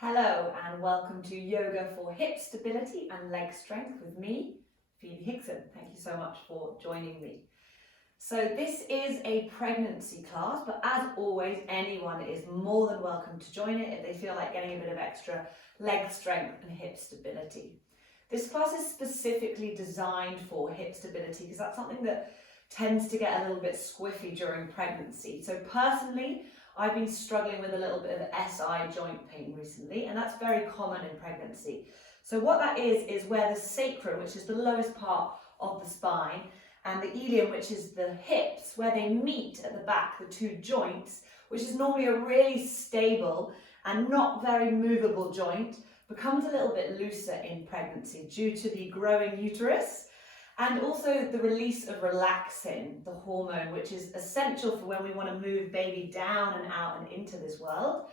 Hello and welcome to Yoga for Hip Stability and Leg Strength with me, Phoebe Hickson. Thank you so much for joining me. So this is a pregnancy class, but as always, anyone is more than welcome to join it if they feel like getting a bit of extra leg strength and hip stability. This class is specifically designed for hip stability because that's something that tends to get a little bit squiffy during pregnancy. So personally, I've been struggling with a little bit of SI joint pain recently, and that's very common in pregnancy. So what that is where the sacrum, which is the lowest part of the spine, and the ilium, which is the hips, where they meet at the back, the two joints, which is normally a really stable and not very movable joint, becomes a little bit looser in pregnancy due to the growing uterus and also the release of relaxin, the hormone, which is essential for when we want to move baby down and out and into this world.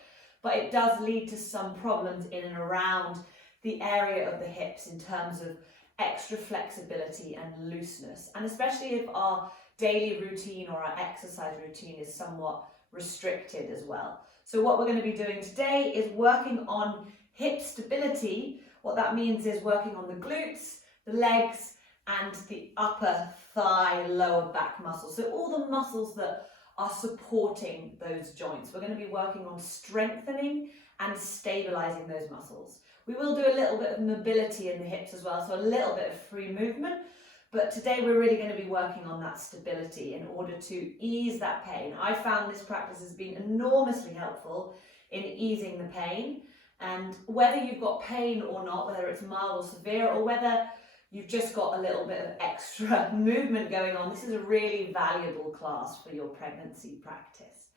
But it does lead to some problems in and around the area of the hips in terms of extra flexibility and looseness, and especially if our daily routine or our exercise routine is somewhat restricted as well. So what we're going to be doing today is working on hip stability. What that means is working on the glutes, the legs, and the upper thigh, lower back muscles. So all the muscles that are supporting those joints. We're going to be working on strengthening and stabilizing those muscles. We will do a little bit of mobility in the hips as well, so a little bit of free movement. But today we're really going to be working on that stability in order to ease that pain. I found this practice has been enormously helpful in easing the pain. And whether you've got pain or not, whether it's mild or severe, or whether you've just got a little bit of extra movement going on, this is a really valuable class for your pregnancy practice.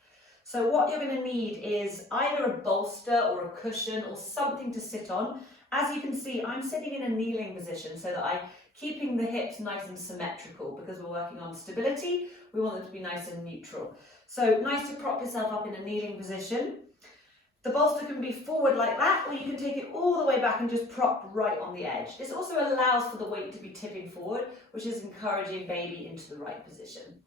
So what you're going to need is either a bolster or a cushion or something to sit on. As you can see, I'm sitting in a kneeling position so that I'm keeping the hips nice and symmetrical because we're working on stability. We want them to be nice and neutral. So nice to prop yourself up in a kneeling position. The bolster can be forward like that, or you can take it all the way back and just prop right on the edge. This also allows for the weight to be tipping forward, which is encouraging baby into the right position.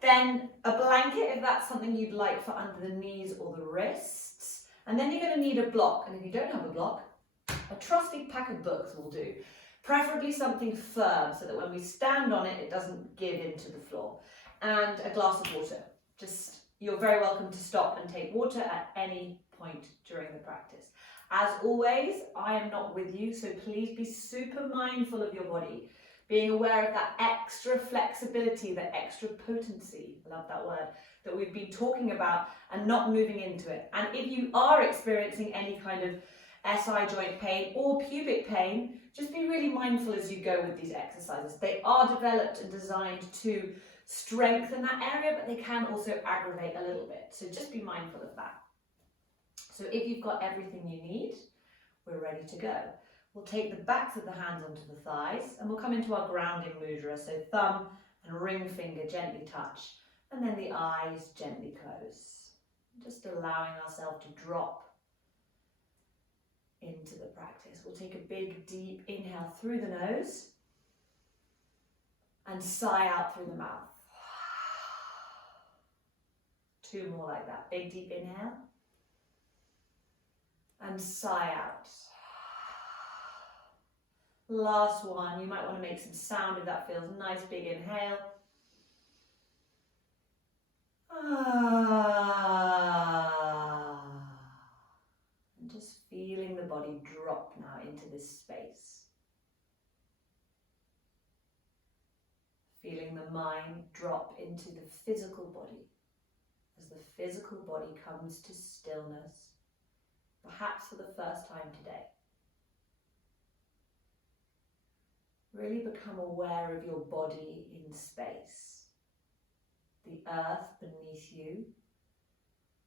Then a blanket, if that's something you'd like for under the knees or the wrists. And then you're going to need a block, and if you don't have a block, a trusty pack of books will do. Preferably something firm so that when we stand on it, it doesn't give into the floor. And a glass of water. You're very welcome to stop and take water at any point during the practice. As always, I am not with you, so please be super mindful of your body, being aware of that extra flexibility, that extra potency, I love that word, that we've been talking about, and not moving into it. And if you are experiencing any kind of SI joint pain or pubic pain, just be really mindful as you go with these exercises. They are developed and designed to strengthen that area, but they can also aggravate a little bit. So just be mindful of that. So if you've got everything you need, we're ready to go. We'll take the backs of the hands onto the thighs and we'll come into our grounding mudra. So thumb and ring finger gently touch, and then the eyes gently close. Just allowing ourselves to drop into the practice. We'll take a big deep inhale through the nose and sigh out through the mouth. 2 more like that. Big deep inhale and sigh out. Last one. You might want to make some sound if that feels nice. Big inhale. And just feeling the body drop now into this space. Feeling the mind drop into the physical body as the physical body comes to stillness, perhaps for the first time today. Really become aware of your body in space, the earth beneath you,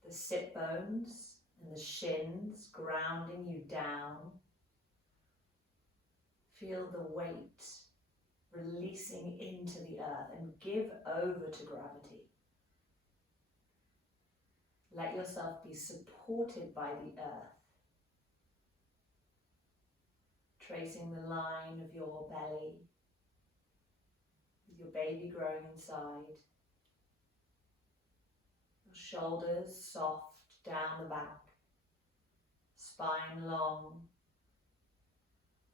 the sit bones and the shins grounding you down. Feel the weight releasing into the earth and give over to gravity. Let yourself be supported by the earth. Tracing the line of your belly, with your baby growing inside. Your shoulders soft down the back, spine long,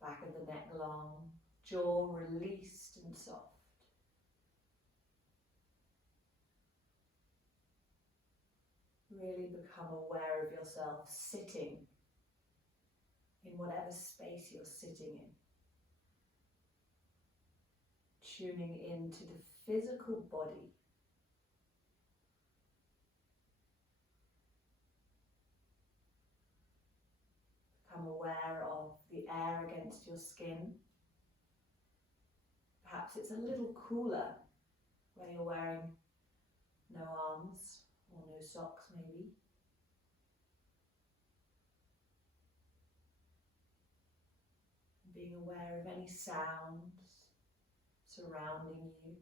back of the neck long, jaw released and soft. Really become aware of yourself sitting in whatever space you're sitting in. Tuning into the physical body. Become aware of the air against your skin. Perhaps it's a little cooler where you're wearing no arms or no socks maybe. Being aware of any sounds surrounding you.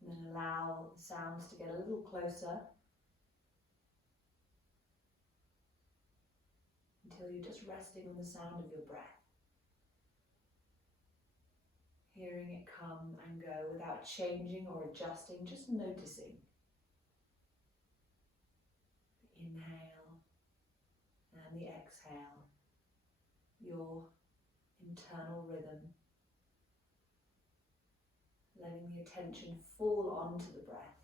And then allow the sounds to get a little closer until you're just resting on the sound of your breath. Hearing it come and go without changing or adjusting, just noticing. The inhale and the exhale, your internal rhythm. Letting the attention fall onto the breath.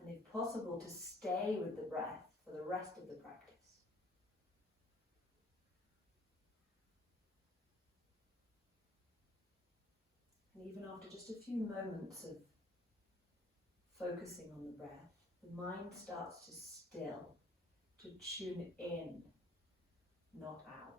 And if possible, to stay with the breath for the rest of the practice. And even after just a few moments of focusing on the breath, the mind starts to still, to tune in, not out.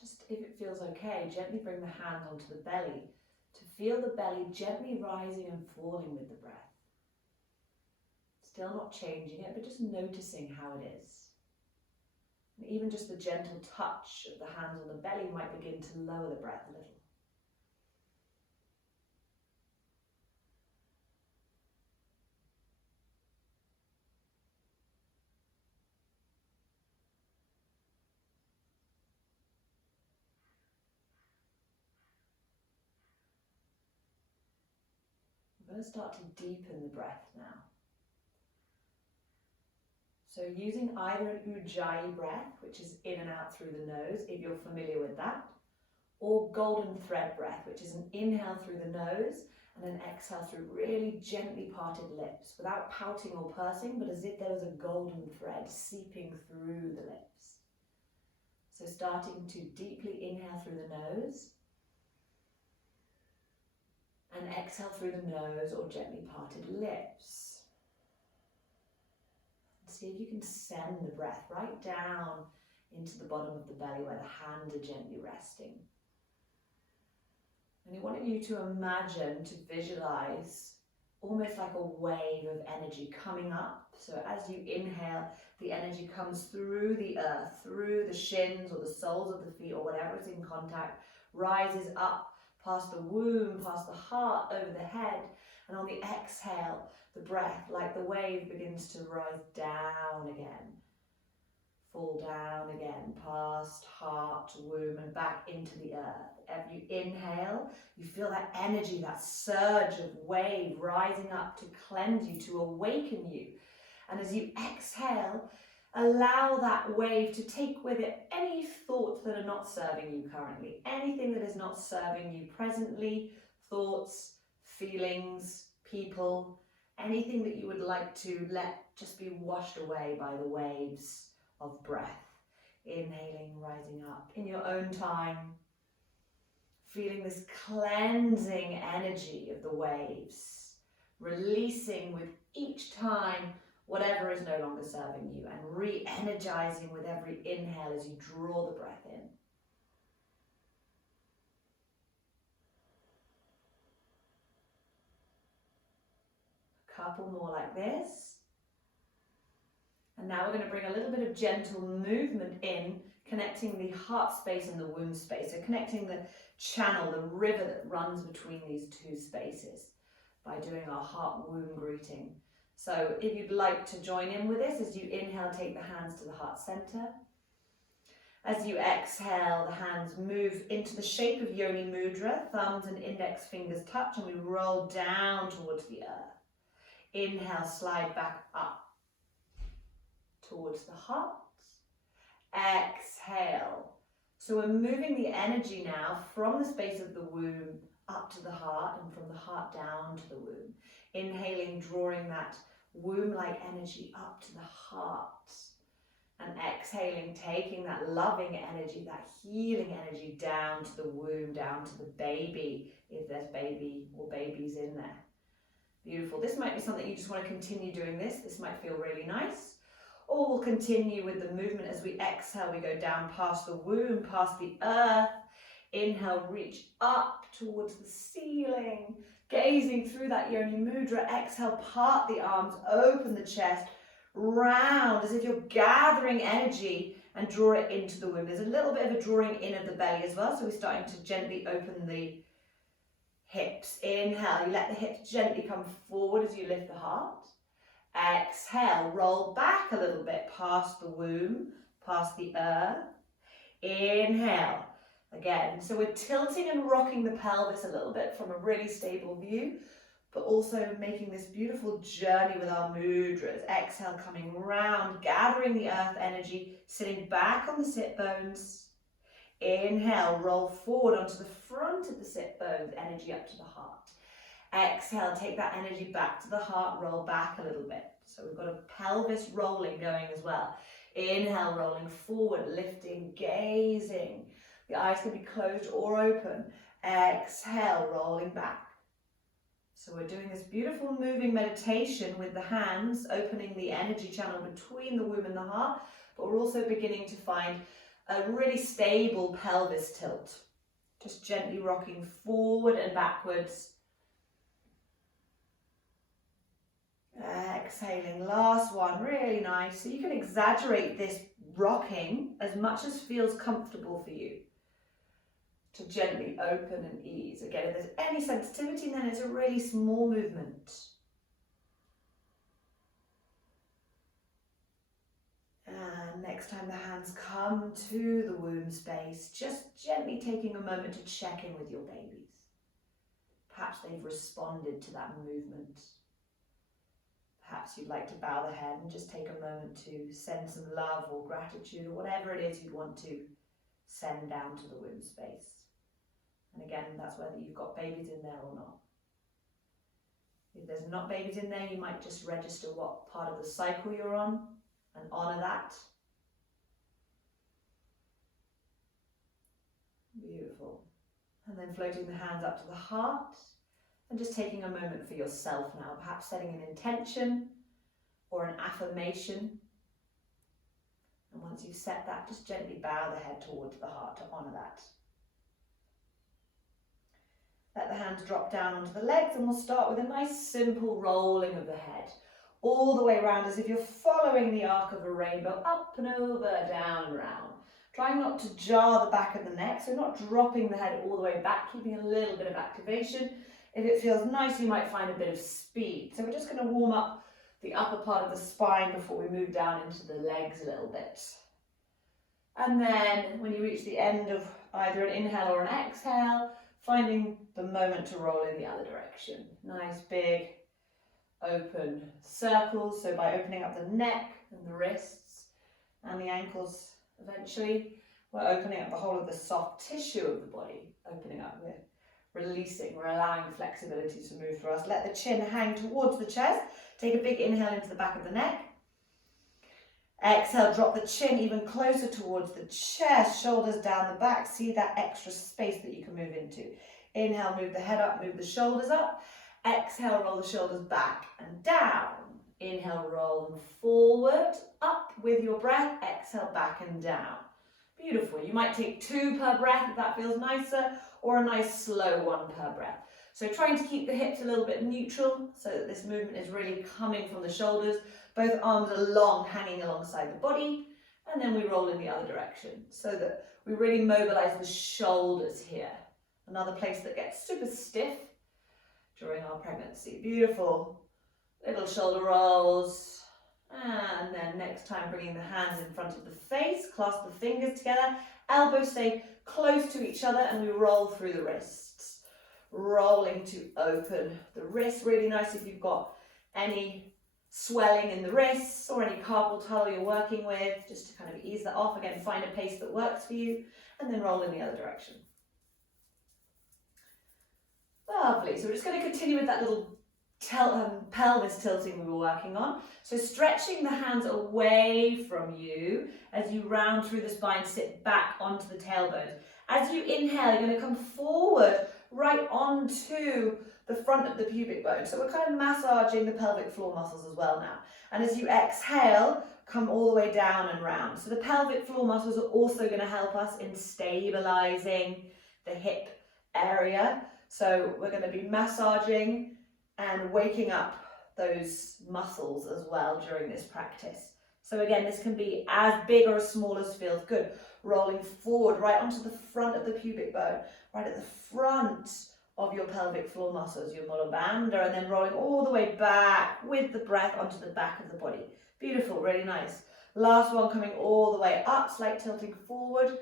Just if it feels okay, gently bring the hand onto the belly to feel the belly gently rising and falling with the breath. Still not changing it, but just noticing how it is. And even just the gentle touch of the hands on the belly might begin to lower the breath a little. I'm going to start to deepen the breath now. So using either an Ujjayi breath, which is in and out through the nose, if you're familiar with that, or golden thread breath, which is an inhale through the nose and an exhale through really gently parted lips, without pouting or pursing, but as if there was a golden thread seeping through the lips. So starting to deeply inhale through the nose, and exhale through the nose or gently parted lips. See if you can send the breath right down into the bottom of the belly where the hands are gently resting. And I want you to imagine, to visualize almost like a wave of energy coming up. So as you inhale, the energy comes through the earth, through the shins or the soles of the feet or whatever is in contact, rises up past the womb, past the heart, over the head. And on the exhale, the breath, like the wave, begins to rise down again. Fall down again, past heart, womb, and back into the earth. As you inhale, you feel that energy, that surge of wave rising up to cleanse you, to awaken you. And as you exhale, allow that wave to take with it any thoughts that are not serving you currently, anything that is not serving you presently, thoughts, feelings, people, anything that you would like to let just be washed away by the waves of breath. Inhaling, rising up in your own time, feeling this cleansing energy of the waves, releasing with each time whatever is no longer serving you, and re-energizing with every inhale as you draw the breath in. A couple more like this. And now we're going to bring a little bit of gentle movement in, connecting the heart space and the womb space. So connecting the channel, the river that runs between these two spaces by doing our heart-womb greeting. So if you'd like to join in with this, as you inhale, take the hands to the heart center. As you exhale, the hands move into the shape of Yoni Mudra. Thumbs and index fingers touch and we roll down towards the earth. Inhale, slide back up towards the heart. Exhale. So we're moving the energy now from the space of the womb up to the heart and from the heart down to the womb. Inhaling, drawing that womb-like energy up to the heart. And exhaling, taking that loving energy, that healing energy down to the womb, down to the baby, if there's baby or babies in there. Beautiful. This might be something you just want to continue doing this. This might feel really nice. Or we'll continue with the movement as we exhale. We go down past the womb, past the earth. Inhale, reach up towards the ceiling, gazing through that Yoni Mudra. Exhale, part the arms, open the chest, round as if you're gathering energy and draw it into the womb. There's a little bit of a drawing in of the belly as well, so we're starting to gently open the hips. Inhale, you let the hips gently come forward as you lift the heart. Exhale, roll back a little bit past the womb, past the earth. Inhale, again. So we're tilting and rocking the pelvis a little bit from a really stable view, but also making this beautiful journey with our mudras. Exhale, coming round, gathering the earth energy, sitting back on the sit bones. Inhale, roll forward onto the front of the sit bones, energy up to the heart. Exhale, take that energy back to the heart, roll back a little bit. So we've got a pelvis rolling going as well. Inhale, rolling forward, lifting, gazing. The eyes can be closed or open. Exhale, rolling back. So we're doing this beautiful moving meditation with the hands, opening the energy channel between the womb and the heart, but we're also beginning to find a really stable pelvis tilt. Just gently rocking forward and backwards. Exhaling, last one, really nice. So you can exaggerate this rocking as much as feels comfortable for you, to gently open and ease. Again, if there's any sensitivity, then it's a really small movement. And next time the hands come to the womb space, just gently taking a moment to check in with your babies. Perhaps they've responded to that movement. Perhaps you'd like to bow the head and just take a moment to send some love or gratitude or whatever it is you'd want to send down to the womb space. And again, that's whether you've got babies in there or not. If there's not babies in there, you might just register what part of the cycle you're on and honour that. Beautiful. And then floating the hands up to the heart and just taking a moment for yourself now, perhaps setting an intention or an affirmation. And once you've set that, just gently bow the head towards the heart to honour that. Let the hands drop down onto the legs and we'll start with a nice simple rolling of the head all the way around as if you're following the arc of a rainbow, up and over, down and round. Trying not to jar the back of the neck, so not dropping the head all the way back, keeping a little bit of activation. If it feels nice, you might find a bit of speed. So we're just going to warm up the upper part of the spine before we move down into the legs a little bit. And then when you reach the end of either an inhale or an exhale, finding the moment to roll in the other direction. Nice big open circles. So by opening up the neck and the wrists and the ankles, eventually we're opening up the whole of the soft tissue of the body. Opening up, we're releasing, we're allowing flexibility to move through us. Let the chin hang towards the chest. Take a big inhale into the back of the neck. Exhale, drop the chin even closer towards the chest, shoulders down the back. See that extra space that you can move into. Inhale, move the head up, move the shoulders up. Exhale, roll the shoulders back and down. Inhale, roll them forward, up with your breath. Exhale, back and down. Beautiful. You might take 2 per breath if that feels nicer, or a nice slow 1 per breath. So trying to keep the hips a little bit neutral so that this movement is really coming from the shoulders. Both arms are long, hanging alongside the body, and then we roll in the other direction so that we really mobilize the shoulders here. Another place that gets super stiff during our pregnancy. Beautiful. Little shoulder rolls. And then next time, bringing the hands in front of the face, clasp the fingers together, elbows stay close to each other, and we roll through the wrists. Rolling to open the wrists, really nice if you've got any swelling in the wrists or any carpal tunnel you're working with, just to kind of ease that off. Again, find a pace that works for you, and then roll in the other direction. Lovely, so we're just going to continue with that little pelvis tilting we were working on. So stretching the hands away from you as you round through the spine, sit back onto the tailbone. As you inhale, you're going to come forward right onto the front of the pubic bone. So we're kind of massaging the pelvic floor muscles as well now. And as you exhale, come all the way down and round. So the pelvic floor muscles are also going to help us in stabilizing the hip area. So we're going to be massaging and waking up those muscles as well during this practice. So again, this can be as big or as small as feels good. Rolling forward right onto the front of the pubic bone, right at the front of your pelvic floor muscles, your Mula Bandha, and then rolling all the way back with the breath onto the back of the body. Beautiful, really nice. Last one, coming all the way up, slight tilting forward.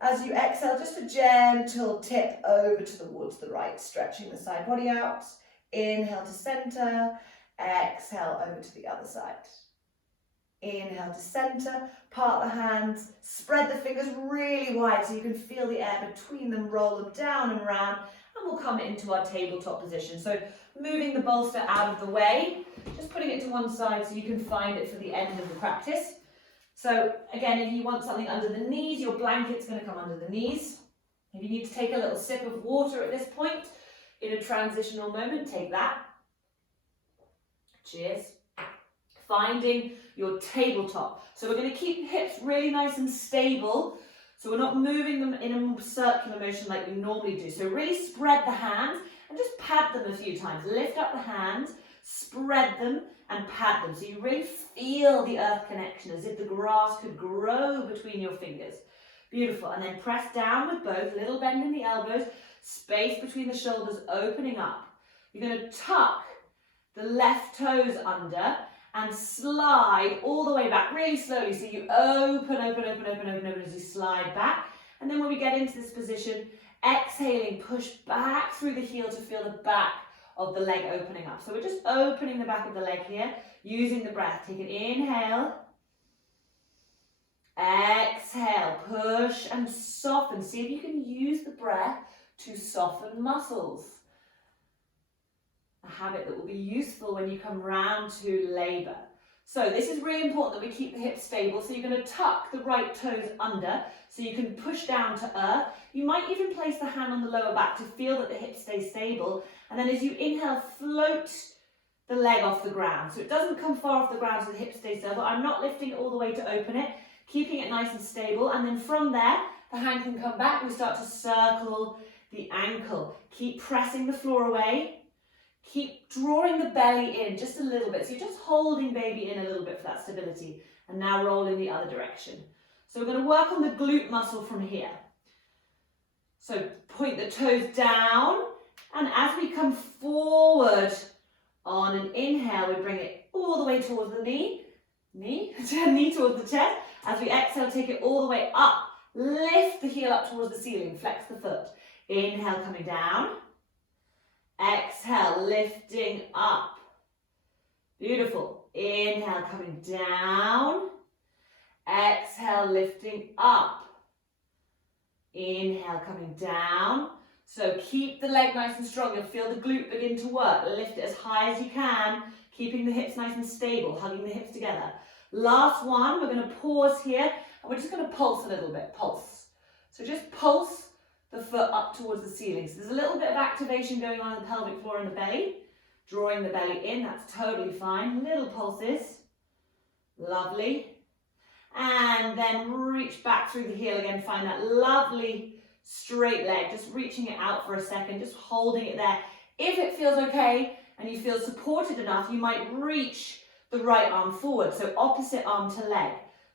As you exhale, just a gentle tip over towards the right, stretching the side body out. Inhale to center, exhale over to the other side. Inhale to center, part the hands, spread the fingers really wide so you can feel the air between them, roll them down and round, and we'll come into our tabletop position. So moving the bolster out of the way, just putting it to one side so you can find it for the end of the practice. So again, if you want something under the knees, your blanket's going to come under the knees. If you need to take a little sip of water at this point, in a transitional moment, take that. Cheers. Finding your tabletop. So we're going to keep the hips really nice and stable. So we're not moving them in a circular motion like we normally do. So really spread the hands and just pat them a few times. Lift up the hands, spread them and pat them. So you really feel the earth connection as if the grass could grow between your fingers. Beautiful. And then press down with both, little bend in the elbows. Space between the shoulders opening up. You're going to tuck the left toes under and slide all the way back really slowly. So you open as you slide back. And then when we get into this position, exhaling, push back through the heel to feel the back of the leg opening up. So we're just opening the back of the leg here, using the breath. Take an inhale. Exhale, push and soften. See if you can use the breath to soften muscles. A habit that will be useful when you come round to labour. So this is really important that we keep the hips stable. So you're going to tuck the right toes under so you can push down to earth. You might even place the hand on the lower back to feel that the hips stay stable. And then as you inhale, float the leg off the ground. So it doesn't come far off the ground so the hips stay stable. I'm not lifting it all the way to open it, keeping it nice and stable. And then from there, the hand can come back. We start to circle the ankle. Keep pressing the floor away. Keep drawing the belly in just a little bit. So you're just holding baby in a little bit for that stability. And now roll in the other direction. So we're going to work on the glute muscle from here. So point the toes down. And as we come forward on an inhale, we bring it all the way towards the knee towards the chest. As we exhale, take it all the way up. Lift the heel up towards the ceiling. Flex the foot. Inhale, coming down. Exhale, lifting up. Beautiful. Inhale, coming down. Exhale, lifting up. Inhale, coming down. So keep the leg nice and strong. You'll feel the glute begin to work. Lift it as high as you can, keeping the hips nice and stable, hugging the hips together. Last one, we're going to pause here, and we're just going to pulse a little bit. Pulse. So just pulse the foot up towards the ceiling. So there's a little bit of activation going on in the pelvic floor and the belly. Drawing the belly in, that's totally fine. Little pulses. Lovely. And then reach back through the heel again. Find that lovely straight leg. Just reaching it out for a second, just holding it there. If it feels okay and you feel supported enough, you might reach the right arm forward. So opposite arm to leg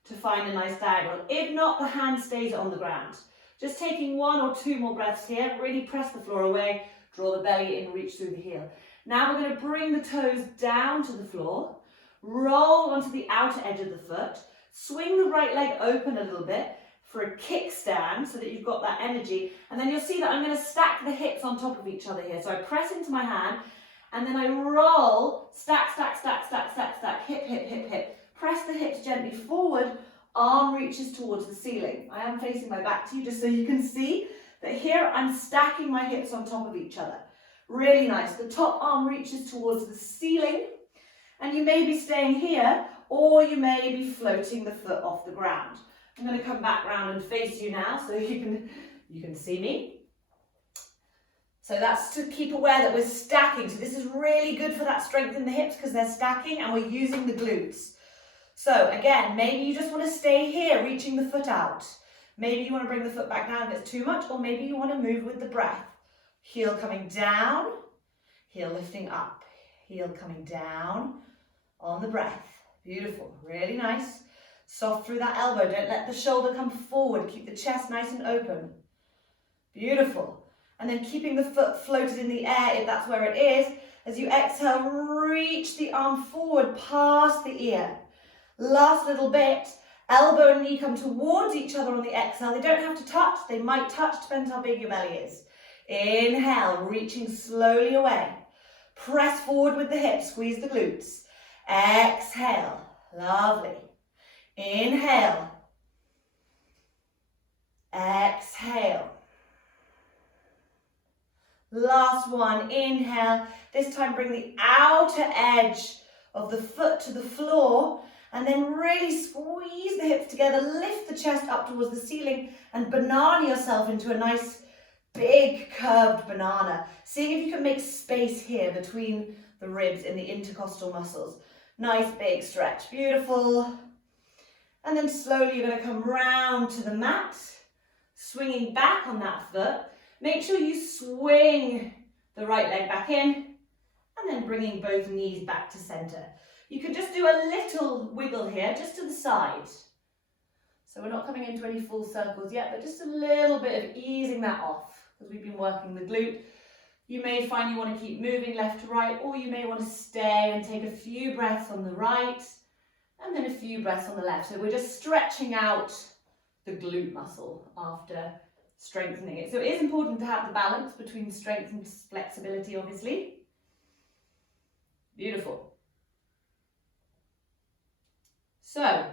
to find a nice diagonal. If not, the hand stays on the ground. Just taking one or two more breaths here. Really press the floor away. Draw the belly in, reach through the heel. Now we're going to bring the toes down to the floor. roll onto the outer edge of the foot, swing the right leg open a little bit for a kickstand so that you've got that energy. And then you'll see that I'm going to stack the hips on top of each other here. So I press into my hand and then I roll, stack, stack, stack, stack, stack, stack, hip, hip, hip, hip. Press the hips gently forward, arm reaches towards the ceiling. I am facing my back to you just so you can see that here I'm stacking my hips on top of each other. Really nice. The top arm reaches towards the ceiling and you may be staying here or you may be floating the foot off the ground. I'm going to come back round and face you now so you can see me. So that's to keep aware that we're stacking. So this is really good for that strength in the hips because they're stacking and we're using the glutes. So again, maybe you just want to stay here, reaching the foot out. Maybe you want to bring the foot back down if it's too much, or maybe you want to move with the breath. Heel coming down, heel lifting up, heel coming down on the breath. Beautiful, really nice. Soft through that elbow, don't let the shoulder come forward. Keep the chest nice and open. Beautiful. And then keeping the foot floated in the air, if that's where it is, as you exhale, reach the arm forward past the ear. Last little bit, elbow and knee come towards each other on the exhale. They don't have to touch, they might touch, depends how big your belly is. Inhale, reaching slowly away. Press forward with the hips, squeeze the glutes. Exhale, lovely. Inhale. Exhale. Last one, inhale. This time bring the outer edge of the foot to the floor and then really squeeze the hips together, lift the chest up towards the ceiling and banana yourself into a nice big curved banana. Seeing if you can make space here between the ribs and the intercostal muscles. Nice big stretch, beautiful. And then slowly you're going to come round to the mat, swinging back on that foot. Make sure you swing the right leg back in and then bringing both knees back to center. You could just do a little wiggle here, just to the side. So we're not coming into any full circles yet, but just a little bit of easing that off because we've been working the glute. You may find you want to keep moving left to right, or you may want to stay and take a few breaths on the right and then a few breaths on the left. So we're just stretching out the glute muscle after strengthening it. So it is important to have the balance between strength and flexibility, obviously. Beautiful. So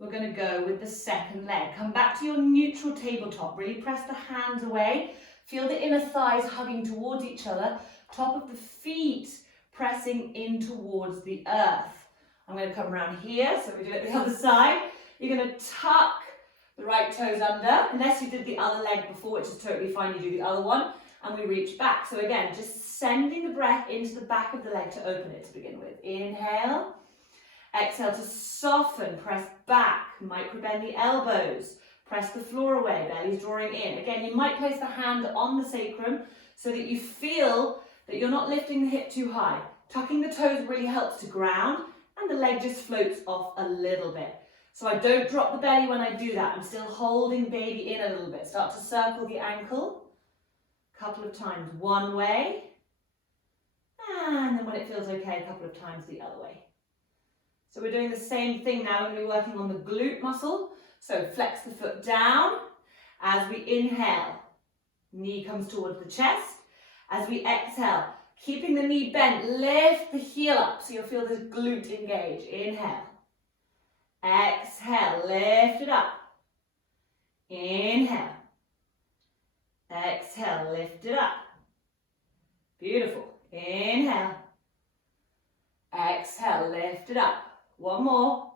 we're going to go with the second leg. Come back to your neutral tabletop. Really press the hands away. Feel the inner thighs hugging towards each other. Top of the feet pressing in towards the earth. I'm going to come around here, so we do it the other side. You're going to tuck the right toes under, unless you did the other leg before, which is totally fine, you do the other one, and we reach back. So again, just sending the breath into the back of the leg to open it to begin with. Inhale, exhale to soften, press back, micro bend the elbows, press the floor away, belly's drawing in. Again, you might place the hand on the sacrum so that you feel that you're not lifting the hip too high. Tucking the toes really helps to ground, and the leg just floats off a little bit. So I don't drop the belly when I do that. I'm still holding baby in a little bit. Start to circle the ankle a couple of times one way. And then when it feels okay, a couple of times the other way. So we're doing the same thing now when we're working on the glute muscle. So flex the foot down. As we inhale, knee comes towards the chest. As we exhale, keeping the knee bent, lift the heel up so you'll feel this glute engage. Inhale. Exhale, lift it up. Inhale. Exhale, lift it up. Beautiful. Inhale. Exhale, lift it up. One more.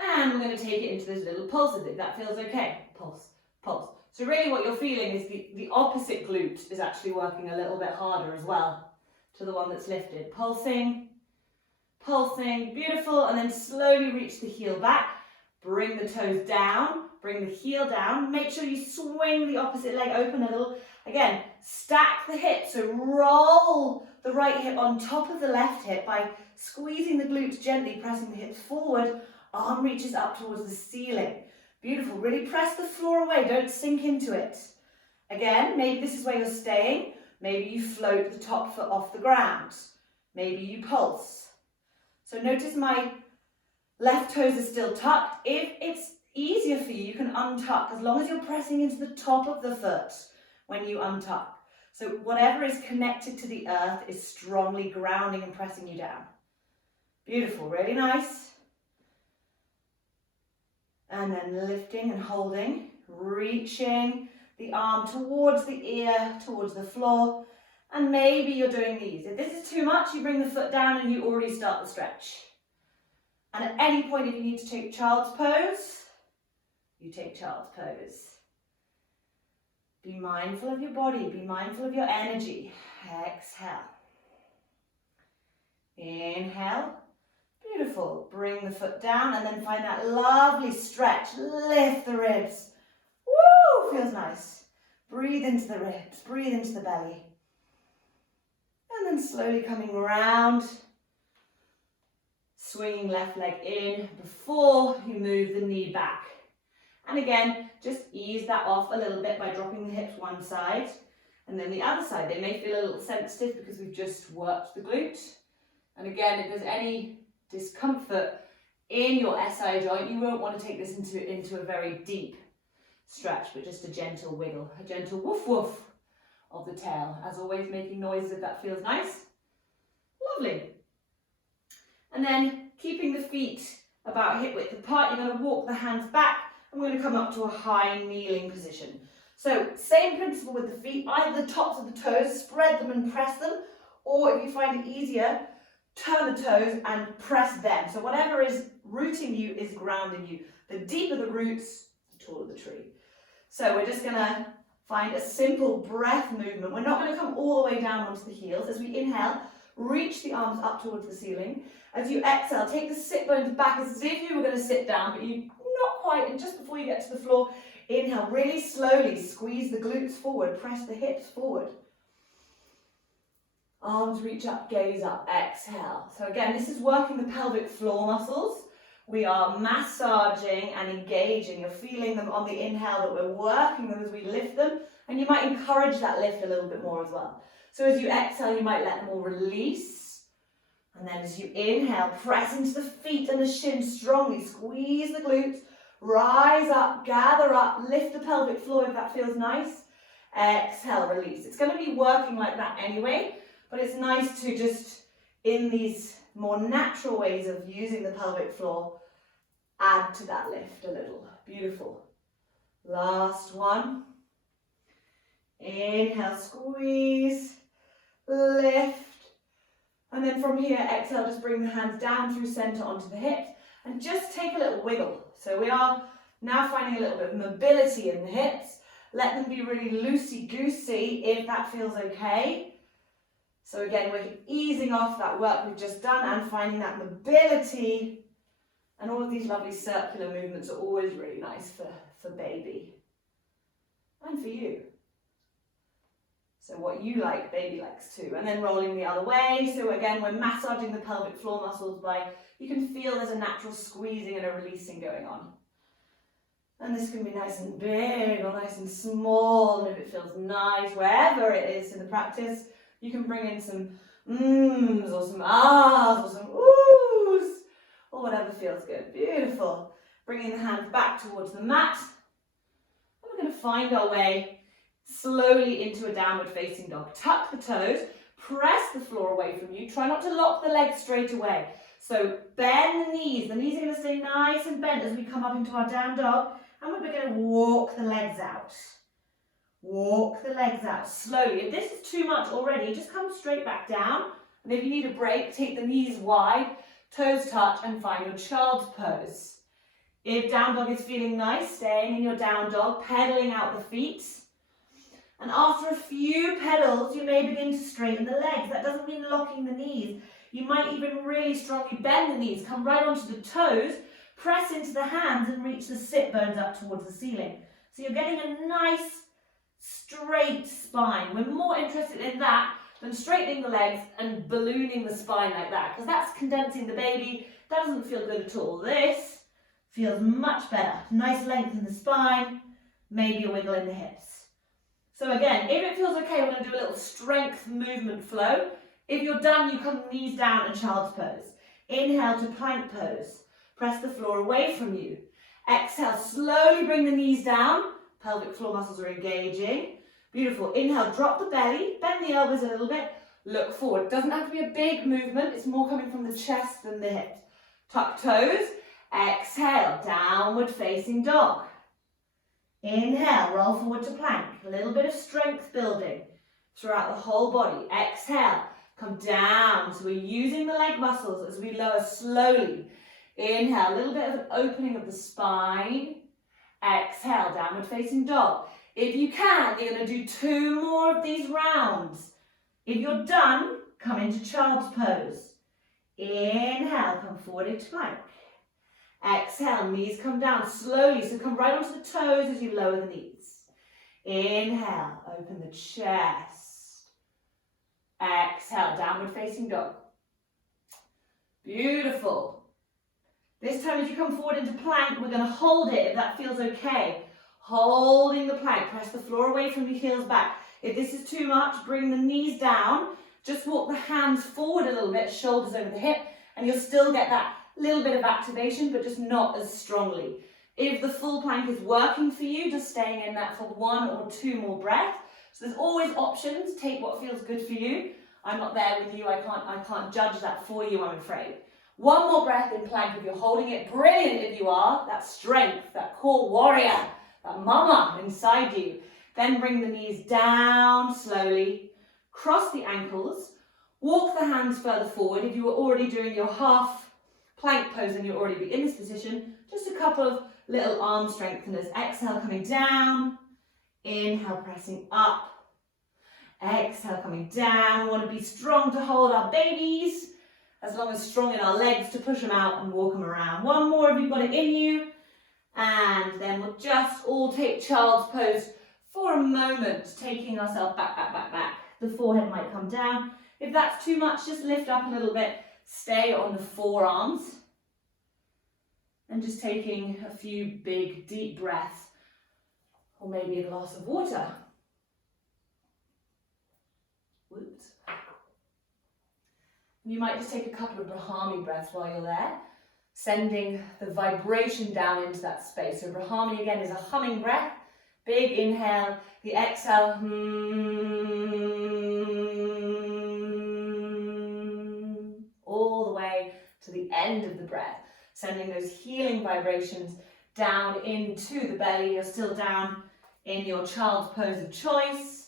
And we're going to take it into those little pulses if that feels okay. Pulse, pulse. So really what you're feeling is the opposite glute is actually working a little bit harder as well to the one that's lifted. Pulsing. Pulsing, beautiful, and then slowly reach the heel back, bring the toes down, bring the heel down, make sure you swing the opposite leg open a little. Again, stack the hips, so roll the right hip on top of the left hip by squeezing the glutes gently, pressing the hips forward, arm reaches up towards the ceiling. Beautiful, really press the floor away, don't sink into it. Again, maybe this is where you're staying, maybe you float the top foot off the ground, maybe you pulse. So notice my left toes are still tucked. If it's easier for you, you can untuck as long as you're pressing into the top of the foot when you untuck. So whatever is connected to the earth is strongly grounding and pressing you down. Beautiful, really nice. And then lifting and holding, reaching the arm towards the ear, towards the floor. And maybe you're doing these. If this is too much, you bring the foot down and you already start the stretch. And at any point, if you need to take child's pose, you take child's pose. Be mindful of your body, be mindful of your energy. Exhale. Inhale. Beautiful. Bring the foot down and then find that lovely stretch. Lift the ribs. Woo! Feels nice. Breathe into the ribs, breathe into the belly. And then slowly coming around. Swinging left leg in before you move the knee back. And again, just ease that off a little bit by dropping the hips one side and then the other side. They may feel a little sensitive because we've just worked the glute. And again, if there's any discomfort in your SI joint, you won't want to take this into a very deep stretch, but just a gentle wiggle, a gentle woof woof of the tail. As always, making noises if that feels nice. Lovely. And then keeping the feet about hip width apart, you're going to walk the hands back. I'm going to come up to a high kneeling position. So same principle with the feet, either the tops of the toes, spread them and press them, or if you find it easier, turn the toes and press them. So whatever is rooting you is grounding you. The deeper the roots, the taller the tree. So we're just going to find a simple breath movement. We're not going to come all the way down onto the heels. As we inhale, reach the arms up towards the ceiling. As you exhale, take the sit bones back as if you were going to sit down, but you not quite, and just before you get to the floor, inhale, really slowly, squeeze the glutes forward, press the hips forward. Arms reach up, gaze up, exhale. So again, this is working the pelvic floor muscles. We are massaging and engaging. You're feeling them on the inhale, that we're working them as we lift them, and you might encourage that lift a little bit more as well. So as you exhale, you might let them all release. And then as you inhale, press into the feet and the shins strongly. Squeeze the glutes, rise up, gather up, lift the pelvic floor if that feels nice. Exhale, release. It's going to be working like that anyway, but it's nice to just, in these more natural ways of using the pelvic floor, add to that lift a little. Beautiful. Last one. Inhale, squeeze, lift. And then from here, exhale, just bring the hands down through center onto the hips and just take a little wiggle. So we are now finding a little bit of mobility in the hips. Let them be really loosey-goosey if that feels okay. So again, we're easing off that work we've just done and finding that mobility. And all of these lovely circular movements are always really nice for baby and for you. So what you like, baby likes too. And then rolling the other way. So again, we're massaging the pelvic floor muscles by, you can feel there's a natural squeezing and a releasing going on. And this can be nice and big or nice and small. And if it feels nice, wherever it is in the practice, you can bring in some mms or some ahs or some oohs or whatever feels good. Beautiful. Bringing the hands back towards the mat. And we're going to find our way slowly into a downward facing dog. Tuck the toes, press the floor away from you. Try not to lock the legs straight away. So bend the knees. The knees are going to stay nice and bent as we come up into our down dog. And we're going to walk the legs out. Walk the legs out slowly. If this is too much already, just come straight back down. And if you need a break, take the knees wide, toes touch, and find your child's pose. If down dog is feeling nice, staying in your down dog, pedaling out the feet. And after a few pedals, you may begin to straighten the legs. That doesn't mean locking the knees. You might even really strongly bend the knees, come right onto the toes, press into the hands and reach the sit bones up towards the ceiling. So you're getting a nice straight spine. We're more interested in that than straightening the legs and ballooning the spine like that, because that's condensing the baby. That doesn't feel good at all. This feels much better. Nice length in the spine, maybe a wiggle in the hips. So again, if it feels okay, we're going to do a little strength movement flow. If you're done, you come knees down and child's pose. Inhale to plank pose. Press the floor away from you. Exhale, slowly bring the knees down. Pelvic floor muscles are engaging. Beautiful. Inhale, drop the belly, bend the elbows a little bit, look forward. Doesn't have to be a big movement, it's more coming from the chest than the hips. Tuck toes. Exhale, downward facing dog. Inhale, roll forward to plank. A little bit of strength building throughout the whole body. Exhale, come down. So we're using the leg muscles as we lower slowly. Inhale, a little bit of an opening of the spine. Exhale, downward facing dog. If you can, you're going to do 2 more of these rounds. If you're done, come into child's pose. Inhale, come forward into plank. Exhale, knees come down slowly, so come right onto the toes as you lower the knees. Inhale, open the chest. Exhale, downward facing dog. Beautiful. This time as you come forward into plank, we're going to hold it if that feels okay. Holding the plank, press the floor away from your heels back. If this is too much, bring the knees down. Just walk the hands forward a little bit, shoulders over the hip, and you'll still get that little bit of activation, but just not as strongly. If the full plank is working for you, just staying in that for 1 or 2 more breaths. So there's always options. Take what feels good for you. I'm not there with you. I can't judge that for you, I'm afraid. 1 more breath in plank if you're holding it. Brilliant if you are. That strength, that core warrior, that mama inside you. Then bring the knees down slowly. Cross the ankles. Walk the hands further forward. If you were already doing your half plank pose and you'll already be in this position, just a couple of little arm strengtheners. Exhale, coming down. Inhale, pressing up. Exhale, coming down. We want to be strong to hold our babies, as long as strong in our legs to push them out and walk them around. 1 more if you've got it in you. And then we'll just all take child's pose for a moment, taking ourselves back, back, back, back. The forehead might come down. If that's too much, just lift up a little bit. Stay on the forearms. And just taking a few big, deep breaths. Or maybe a glass of water. Whoops. You might just take a couple of Brahmi breaths while you're there, sending the vibration down into that space. So Brahmi again is a humming breath. Big inhale, the exhale, all the way to the end of the breath, sending those healing vibrations down into the belly. You're still down in your child's pose of choice.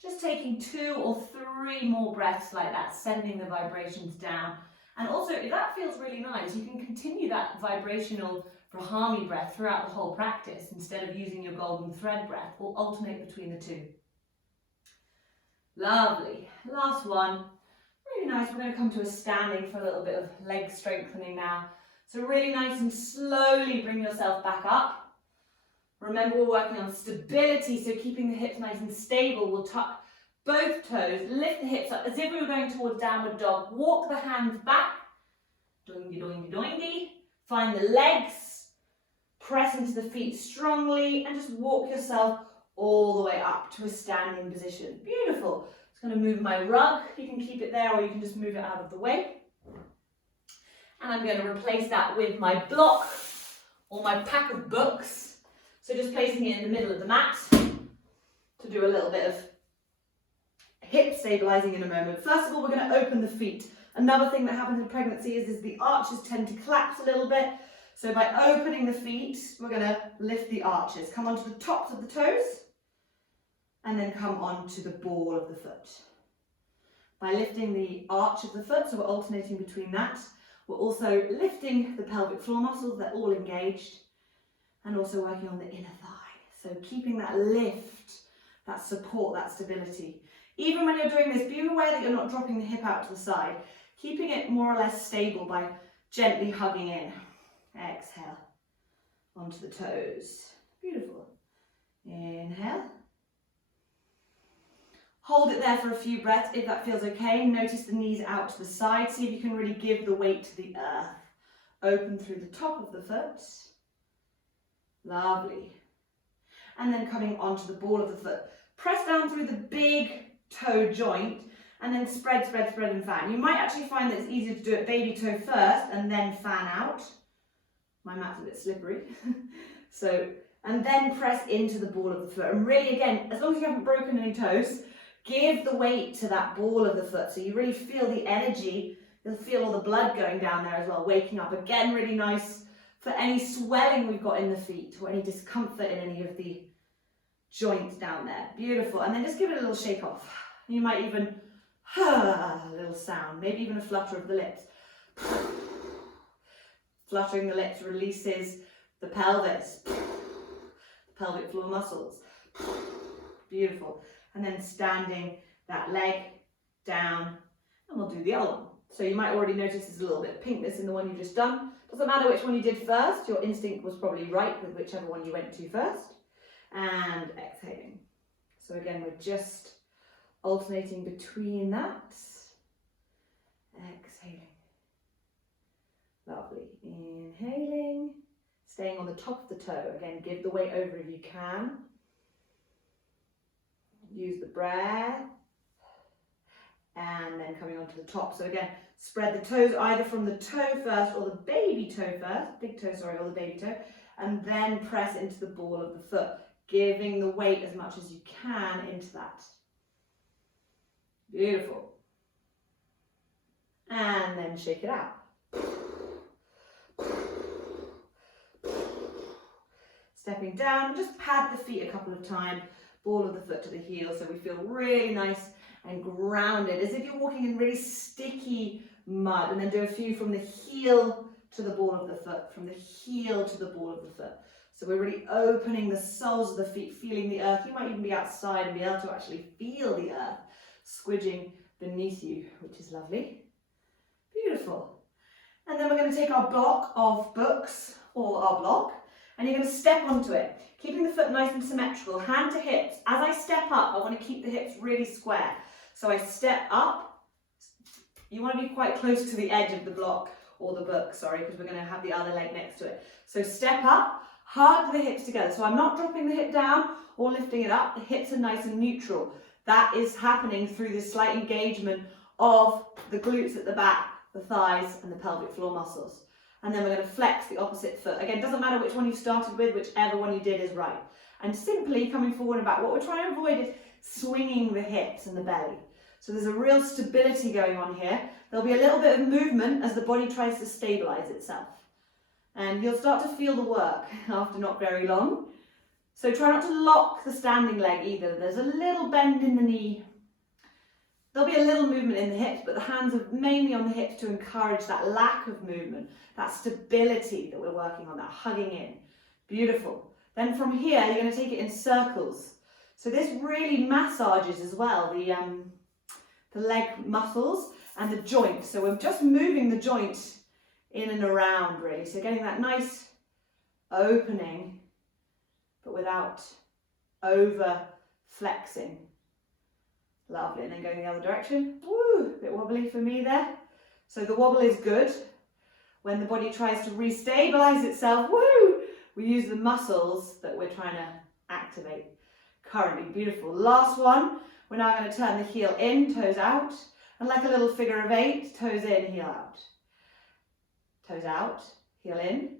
Just taking 2 or 3 more breaths like that, sending the vibrations down. And also, if that feels really nice, you can continue that vibrational Brahmi breath throughout the whole practice instead of using your golden thread breath. We'll alternate between the 2. Lovely. Last one. Really nice. We're going to come to a standing for a little bit of leg strengthening now. So really nice and slowly bring yourself back up. Remember, we're working on stability, so keeping the hips nice and stable. We'll tuck both toes, lift the hips up as if we were going towards downward dog. Walk the hands back. Doingy, doingy, doingy. Find the legs. Press into the feet strongly and just walk yourself all the way up to a standing position. Beautiful. Just going to move my rug. You can keep it there or you can just move it out of the way. And I'm going to replace that with my block or my pack of books. So just placing it in the middle of the mat to do a little bit of hip stabilizing in a moment. First of all, we're going to open the feet. Another thing that happens in pregnancy is the arches tend to collapse a little bit. So by opening the feet, we're going to lift the arches. Come onto the tops of the toes and then come onto the ball of the foot. By lifting the arch of the foot, so we're alternating between that, we're also lifting the pelvic floor muscles, they're all engaged. And also working on the inner thigh. So keeping that lift, that support, that stability. Even when you're doing this, be aware that you're not dropping the hip out to the side. Keeping it more or less stable by gently hugging in. Exhale. Onto the toes. Beautiful. Inhale. Hold it there for a few breaths if that feels okay. Notice the knees out to the side. See if you can really give the weight to the earth. Open through the top of the foot. Lovely. And then coming onto the ball of the foot. Press down through the big toe joint and then spread, spread, spread and fan. You might actually find that it's easier to do it baby toe first and then fan out. My mat's a bit slippery. So, and then press into the ball of the foot. And really, again, as long as you haven't broken any toes, give the weight to that ball of the foot. So you really feel the energy. You'll feel all the blood going down there as well, waking up. Again, really nice for any swelling we've got in the feet or any discomfort in any of the joints down there. Beautiful. And then just give it a little shake off. You might even, a little sound, maybe even a flutter of the lips. Fluttering the lips releases the pelvis, the pelvic floor muscles. Beautiful. And then standing that leg down, and we'll do the other one. So you might already notice there's a little bit of pinkness in the one you've just done. Doesn't matter which one you did first, your instinct was probably right with whichever one you went to first. And exhaling. So again, we're just alternating between that. Exhaling. Lovely. Inhaling. Staying on the top of the toe. Again, give the weight over if you can. Use the breath. And then coming onto the top. So again, spread the toes either from the toe first or the baby toe first. Big toe, sorry, or the baby toe. And then press into the ball of the foot. Giving the weight as much as you can into that. Beautiful. And then shake it out. Stepping down, just pad the feet a couple of times, ball of the foot to the heel, so we feel really nice and grounded, as if you're walking in really sticky mud, and then do a few from the heel to the ball of the foot, from the heel to the ball of the foot. So we're really opening the soles of the feet, feeling the earth. You might even be outside and be able to actually feel the earth squidging beneath you, which is lovely. Beautiful. And then we're going to take our block of books, or our block, and you're going to step onto it, keeping the foot nice and symmetrical, hand to hips. As I step up, I want to keep the hips really square. So I step up. You want to be quite close to the edge of the block, or the book, sorry, because we're going to have the other leg next to it. So step up, hug the hips together. So I'm not dropping the hip down or lifting it up. The hips are nice and neutral. That is happening through this slight engagement of the glutes at the back, the thighs, and the pelvic floor muscles. And then we're going to flex the opposite foot. Again, doesn't matter which one you started with, whichever one you did is right. And simply coming forward and back. What we're trying to avoid is swinging the hips and the belly. So there's a real stability going on here. There'll be a little bit of movement as the body tries to stabilize itself. And you'll start to feel the work after not very long. So try not to lock the standing leg either. There's a little bend in the knee. There'll be a little movement in the hips, but the hands are mainly on the hips to encourage that lack of movement, that stability that we're working on, that hugging in. Beautiful. Then from here, you're going to take it in circles. So this really massages as well the leg muscles and the joints. So we're just moving the joint in and around really. So getting that nice opening, but without over flexing. Lovely, and then going the other direction. Woo, a bit wobbly for me there. So the wobble is good. When the body tries to restabilize itself, woo, we use the muscles that we're trying to activate currently. Beautiful. Last one, we're now going to turn the heel in, toes out, and like a little figure of 8, toes in, heel out. Toes out, heel in,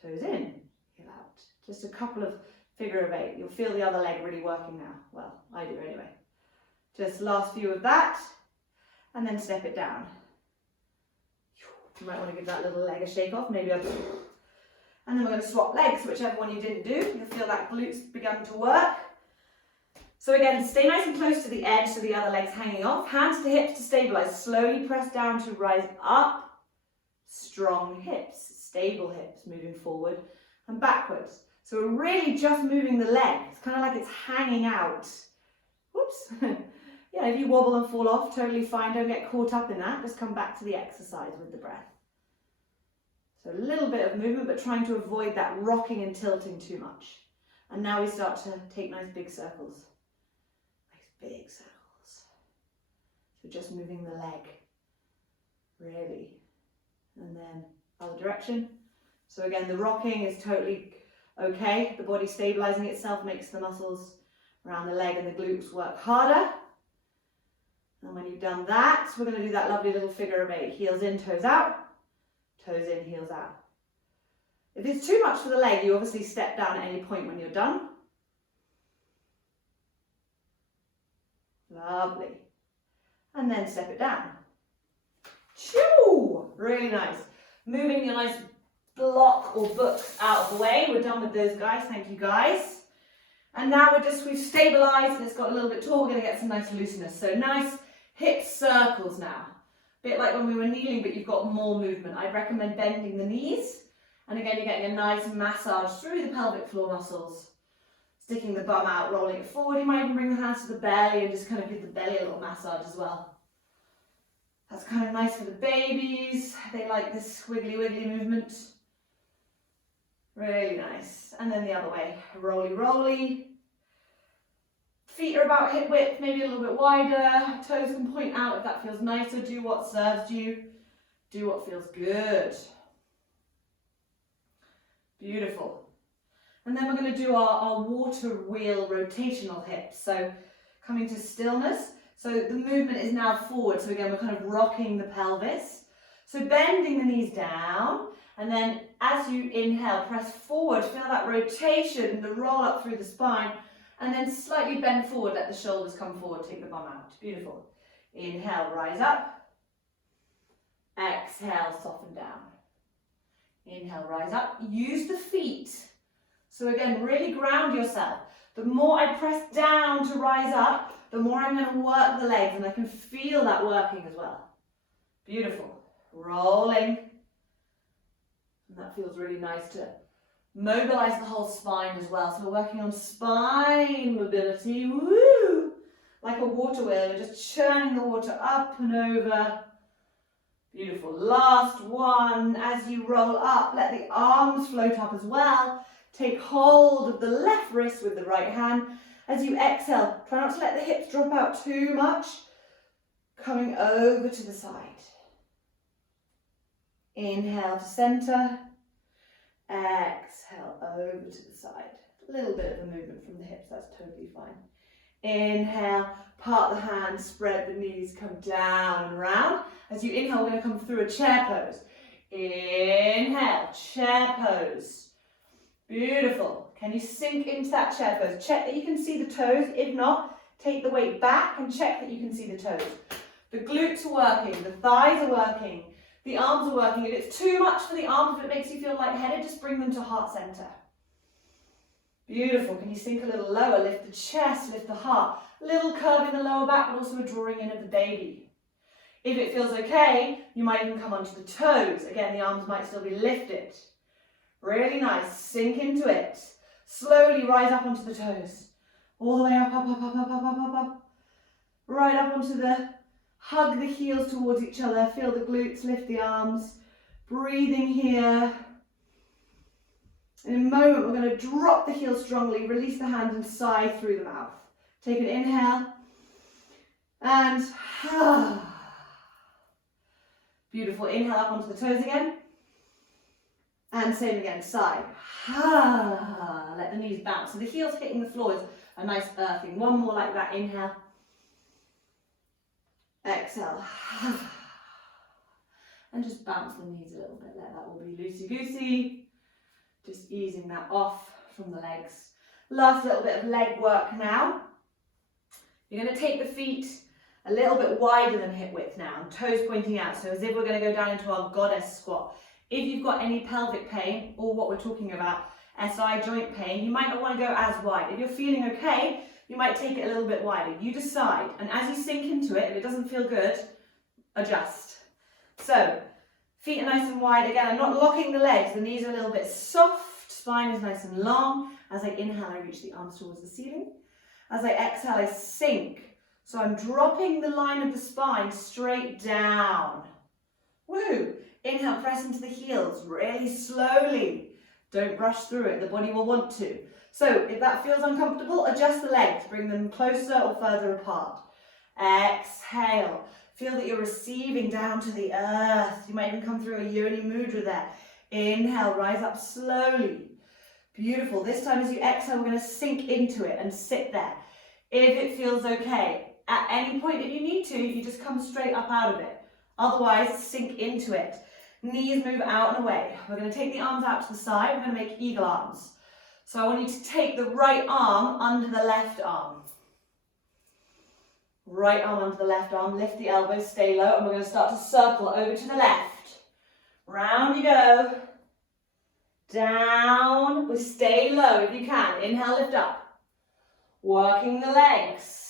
toes in, heel out. Just a couple of figure of 8. You'll feel the other leg really working now. Well, I do anyway. Just last few of that, and then step it down. You might want to give that little leg a shake off, maybe and then we're going to swap legs, whichever one you didn't do. You'll feel that glutes begun to work. So again, stay nice and close to the edge so the other leg's hanging off. Hands to hips to stabilize. Slowly press down to rise up. Strong hips, stable hips, moving forward and backwards. So we're really just moving the leg. It's kind of like it's hanging out. Whoops. Yeah, if you wobble and fall off, totally fine. Don't get caught up in that. Just come back to the exercise with the breath. So a little bit of movement, but trying to avoid that rocking and tilting too much. And now we start to take nice big circles. Nice big circles. So just moving the leg, really. And then other direction. So again, the rocking is totally okay. The body stabilizing itself makes the muscles around the leg and the glutes work harder. And when you've done that, we're going to do that lovely little figure of 8. Heels in, toes out. Toes in, heels out. If it's too much for the leg, you obviously step down at any point when you're done. Lovely. And then step it down. Choo! Really nice. Moving your nice block or books out of the way. We're done with those guys. Thank you, guys. And now we've stabilized and it's got a little bit tall. We're going to get some nice looseness. So nice hip circles now. A bit like when we were kneeling, but you've got more movement. I'd recommend bending the knees. And again, you're getting a nice massage through the pelvic floor muscles. Sticking the bum out, rolling it forward. You might even bring the hands to the belly and just kind of give the belly a little massage as well. That's kind of nice for the babies. They like this wiggly movement. Really nice. And then the other way. Roly. Feet are about hip width, maybe a little bit wider. Toes can point out if that feels nicer. Do what serves you. Do what feels good. Beautiful. And then we're going to do our water wheel rotational hips. So coming to stillness. So the movement is now forward. So again, we're kind of rocking the pelvis. So bending the knees down. And then as you inhale, press forward. Feel that rotation, the roll up through the spine. And then slightly bend forward. Let the shoulders come forward. Take the bum out. Beautiful. Inhale, rise up. Exhale, soften down. Inhale, rise up. Use the feet. So again, really ground yourself. The more I press down to rise up, the more I'm going to work the legs, and I can feel that working as well. Beautiful. Rolling. And that feels really nice to mobilize the whole spine as well. So we're working on spine mobility. Woo! Like a water wheel, we're just churning the water up and over. Beautiful. Last one. As you roll up, let the arms float up as well. Take hold of the left wrist with the right hand. As you exhale, try not to let the hips drop out too much. Coming over to the side. Inhale to center. Exhale over to the side. A little bit of a movement from the hips, that's totally fine. Inhale, part the hands, spread the knees, come down and round. As you inhale, we're going to come through a chair pose. Inhale, chair pose. Beautiful. Can you sink into that chair pose? Check that you can see the toes. If not, take the weight back and check that you can see the toes. The glutes are working, the thighs are working, the arms are working. If it's too much for the arms, if it makes you feel lightheaded, just bring them to heart center. Beautiful. Can you sink a little lower? Lift the chest, lift the heart. Little curve in the lower back, but also a drawing in of the baby. If it feels okay, you might even come onto the toes. Again, the arms might still be lifted. Really nice. Sink into it. Slowly rise up onto the toes. All the way up. Right up onto the, hug the heels towards each other. Feel the glutes, lift the arms. Breathing here. In a moment, we're going to drop the heels strongly, release the hands and sigh through the mouth. Take an inhale. And beautiful. Inhale up onto the toes again. And same again, sigh. Let the knees bounce. So the heels hitting the floor is a nice earthing. One more like that. Inhale. Exhale. And just bounce the knees a little bit. Let that all be loosey-goosey. Just easing that off from the legs. Last little bit of leg work now. You're going to take the feet a little bit wider than hip width now, and toes pointing out. So as if we're going to go down into our goddess squat. If you've got any pelvic pain, or what we're talking about, SI joint pain, you might not want to go as wide. If you're feeling okay, you might take it a little bit wider. You decide, and as you sink into it, if it doesn't feel good, adjust. So, feet are nice and wide. Again, I'm not locking the legs. The knees are a little bit soft. Spine is nice and long. As I inhale, I reach the arms towards the ceiling. As I exhale, I sink. So I'm dropping the line of the spine straight down. Woo! Inhale, press into the heels really slowly. Don't rush through it. The body will want to. So if that feels uncomfortable, adjust the legs. Bring them closer or further apart. Exhale. Feel that you're receiving down to the earth. You might even come through a yoni mudra there. Inhale, rise up slowly. Beautiful. This time as you exhale, we're going to sink into it and sit there. If it feels okay, At any point if you need to, you just come straight up out of it. Otherwise, sink into it. Knees move out and away. We're going to take the arms out to the side. We're going to make eagle arms. So I want you to take the right arm under the left arm. Right arm under the left arm. Lift the elbows, stay low, and we're going to start to circle over to the left. Round you go. Down. We stay low if you can. Inhale, lift up. Working the legs.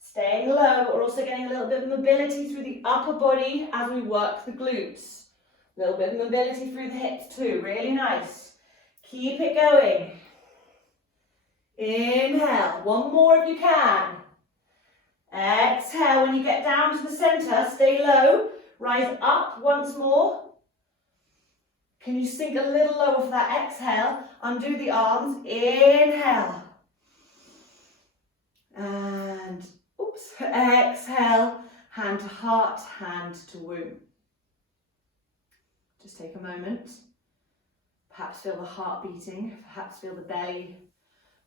Staying low, but we're also getting a little bit of mobility through the upper body as we work the glutes. A little bit of mobility through the hips too. Really nice. Keep it going. Inhale. One more if you can. Exhale. When you get down to the center, stay low. Rise up once more. Can you sink a little lower for that exhale? Undo the arms. Inhale. And oops. Exhale. Hand to heart, hand to womb. Just take a moment. Perhaps feel the heart beating. Perhaps feel the belly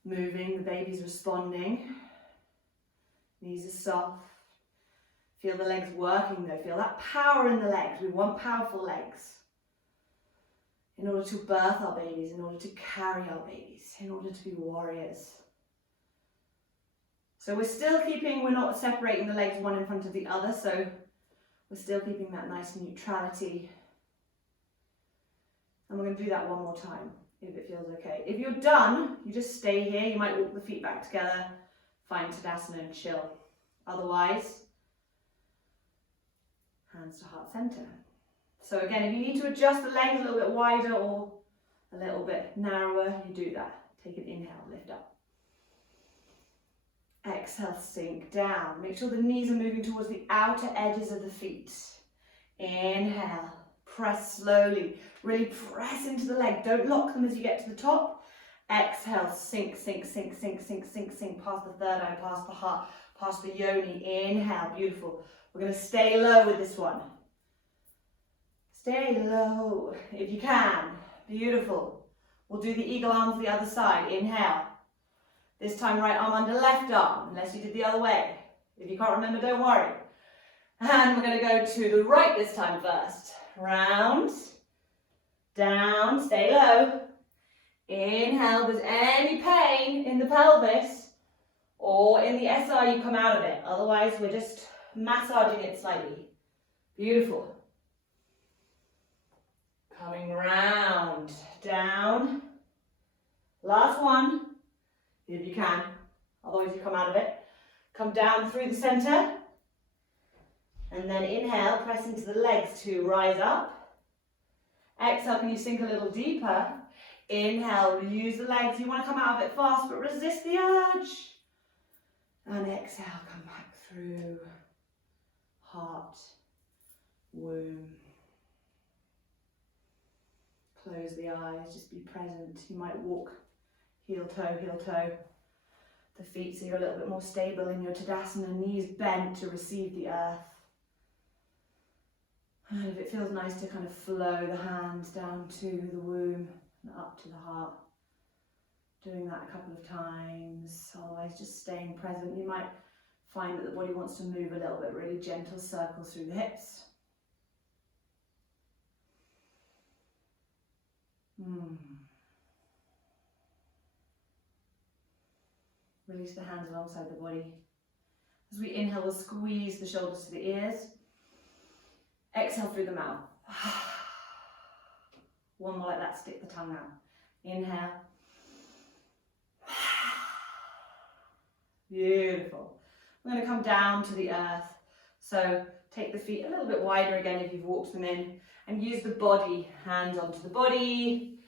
moving. The baby's responding. Knees are soft. Feel the legs working though. Feel that power in the legs. We want powerful legs. In order to birth our babies, in order to carry our babies, in order to be warriors. So we're not separating the legs one in front of the other, so we're still keeping that nice neutrality. And we're going to do that one more time, if it feels okay. If you're done, you just stay here. You might walk the feet back together, find Tadasana and chill. Otherwise, hands to heart center. So again, if you need to adjust the legs a little bit wider or a little bit narrower, you do that. Take an inhale, lift up. Exhale, sink down. Make sure the knees are moving towards the outer edges of the feet. Inhale, press slowly. Really press into the leg. Don't lock them as you get to the top. Exhale, sink, sink, sink, sink, sink, sink, sink. Past the third eye, past the heart, past the yoni. Inhale, beautiful. We're going to stay low with this one. Stay low if you can. Beautiful. We'll do the eagle arms the other side. Inhale. This time right arm under left arm, unless you did the other way. If you can't remember, don't worry. And we're going to go to the right this time first. Round. Down. Stay low. Inhale. If there's any pain in the pelvis or in the SI, you come out of it. Otherwise, we're just massaging it slightly. Beautiful. Coming round, down. Last one, if you can, otherwise you come out of it. Come down through the center. And then inhale, press into the legs to rise up. Exhale, can you sink a little deeper? Inhale, use the legs. You want to come out of it fast, but resist the urge. And exhale, come back through. Heart, womb. Close the eyes, just be present. You might walk heel toe, the feet so you're a little bit more stable in your Tadasana, knees bent to receive the earth. And if it feels nice to kind of flow the hands down to the womb and up to the heart, doing that a couple of times. Otherwise, just staying present. You might find that the body wants to move a little bit, really gentle circles through the hips. Release the hands alongside the body. As we inhale, we'll squeeze the shoulders to the ears. Exhale through the mouth. One more like that, stick the tongue out. Inhale. Beautiful. We're going to come down to the earth. So take the feet a little bit wider again if you've walked them in. And use the body, hands onto the body,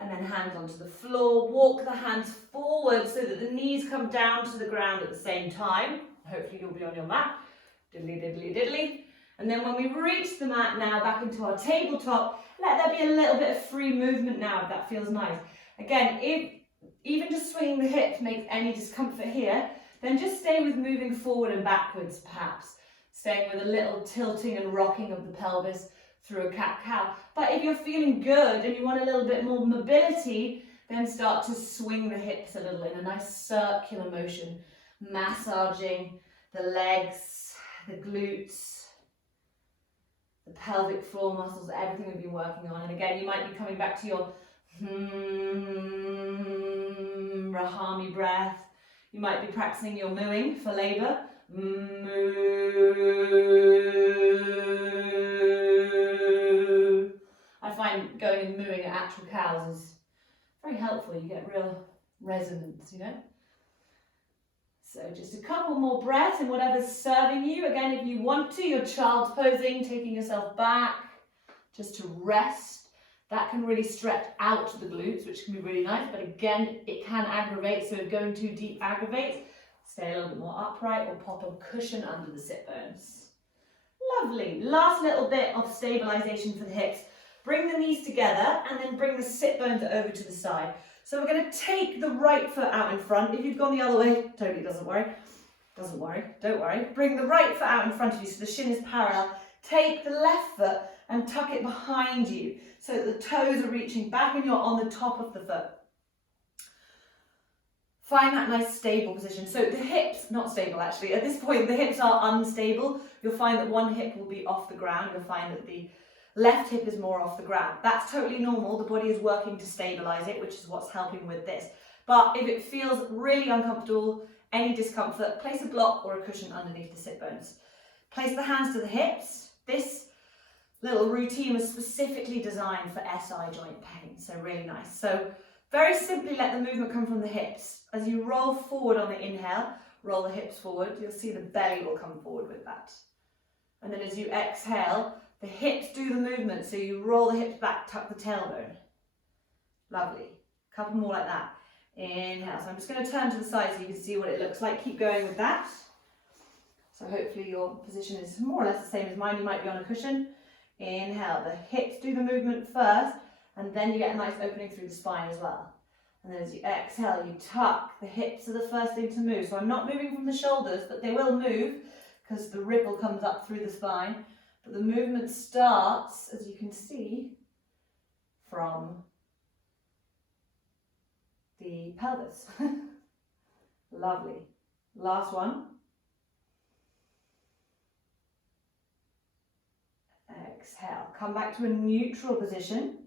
and then hands onto the floor. Walk the hands forward so that the knees come down to the ground at the same time. Hopefully you'll be on your mat. Diddly, diddly, diddly. And then when we reach the mat now, back into our tabletop, let there be a little bit of free movement now if that feels nice. Again, if even just swinging the hips makes any discomfort here, then just stay with moving forward and backwards perhaps. Staying with a little tilting and rocking of the pelvis through a cat-cow. But if you're feeling good and you want a little bit more mobility, then start to swing the hips a little in a nice circular motion. massaging the legs, the glutes, the pelvic floor muscles, everything we've been working on. And again, you might be coming back to your Rahami breath. You might be practicing your mooing for labour. Moo. I find going and mooing at actual cows is very helpful. You get real resonance, you know. So just a couple more breaths in whatever's serving you. Again, if you want to, your child's posing, taking yourself back just to rest. That can really stretch out the glutes, which can be really nice, but again, it can aggravate, so if going too deep aggravates, stay a little bit more upright or pop a cushion under the sit bones. Lovely. Last little bit of stabilization for the hips. Bring the knees together and then bring the sit bones over to the side. So we're going to take the right foot out in front. If you've gone the other way, totally don't worry. Bring the right foot out in front of you so the shin is parallel. Take the left foot and tuck it behind you so that the toes are reaching back and you're on the top of the foot. Find that nice stable position. So the hips, not stable actually, at this point the hips are unstable. You'll find that one hip will be off the ground. You'll find that the left hip is more off the ground. That's totally normal. The body is working to stabilize it, which is what's helping with this. But if it feels really uncomfortable, any discomfort, place a block or a cushion underneath the sit bones. Place the hands to the hips. This little routine was specifically designed for SI joint pain, so really nice. So very simply let the movement come from the hips. As you roll forward on the inhale, roll the hips forward, you'll see the belly will come forward with that. And then as you exhale, the hips do the movement, so you roll the hips back, tuck the tailbone. Lovely. A couple more like that. Inhale. So I'm just going to turn to the side so you can see what it looks like. Keep going with that. So hopefully your position is more or less the same as mine. You might be on a cushion. Inhale. The hips do the movement first, and then you get a nice opening through the spine as well. And then as you exhale, you tuck. The hips are the first thing to move. So I'm not moving from the shoulders, but they will move because the ripple comes up through the spine. But the movement starts, as you can see, from the pelvis. Lovely. Last one. Exhale. Come back to a neutral position.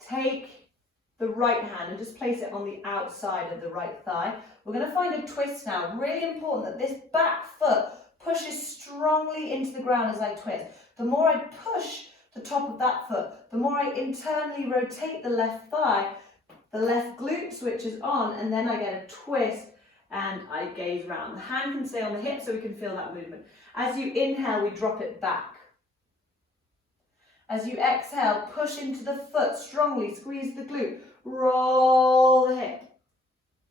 Take the right hand and just place it on the outside of the right thigh. We're going to find a twist now. Really important that this back foot pushes strongly into the ground as I twist. The more I push the top of that foot, the more I internally rotate the left thigh, the left glute switches on, and then I get a twist and I gaze round. The hand can stay on the hip so we can feel that movement. As you inhale, we drop it back. As you exhale, push into the foot strongly, squeeze the glute, roll the hip.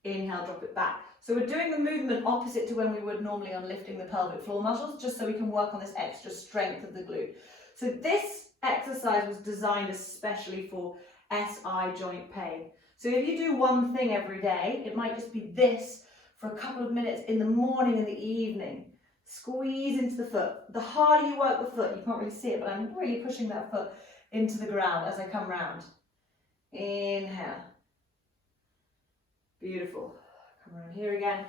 Inhale, drop it back. So we're doing the movement opposite to when we would normally on lifting the pelvic floor muscles, just so we can work on this extra strength of the glute. So this exercise was designed especially for SI joint pain. So if you do one thing every day, it might just be this for a couple of minutes in the morning and the evening. Squeeze into the foot. The harder you work the foot, you can't really see it, but I'm really pushing that foot into the ground as I come round. Inhale. Beautiful. Come around here again.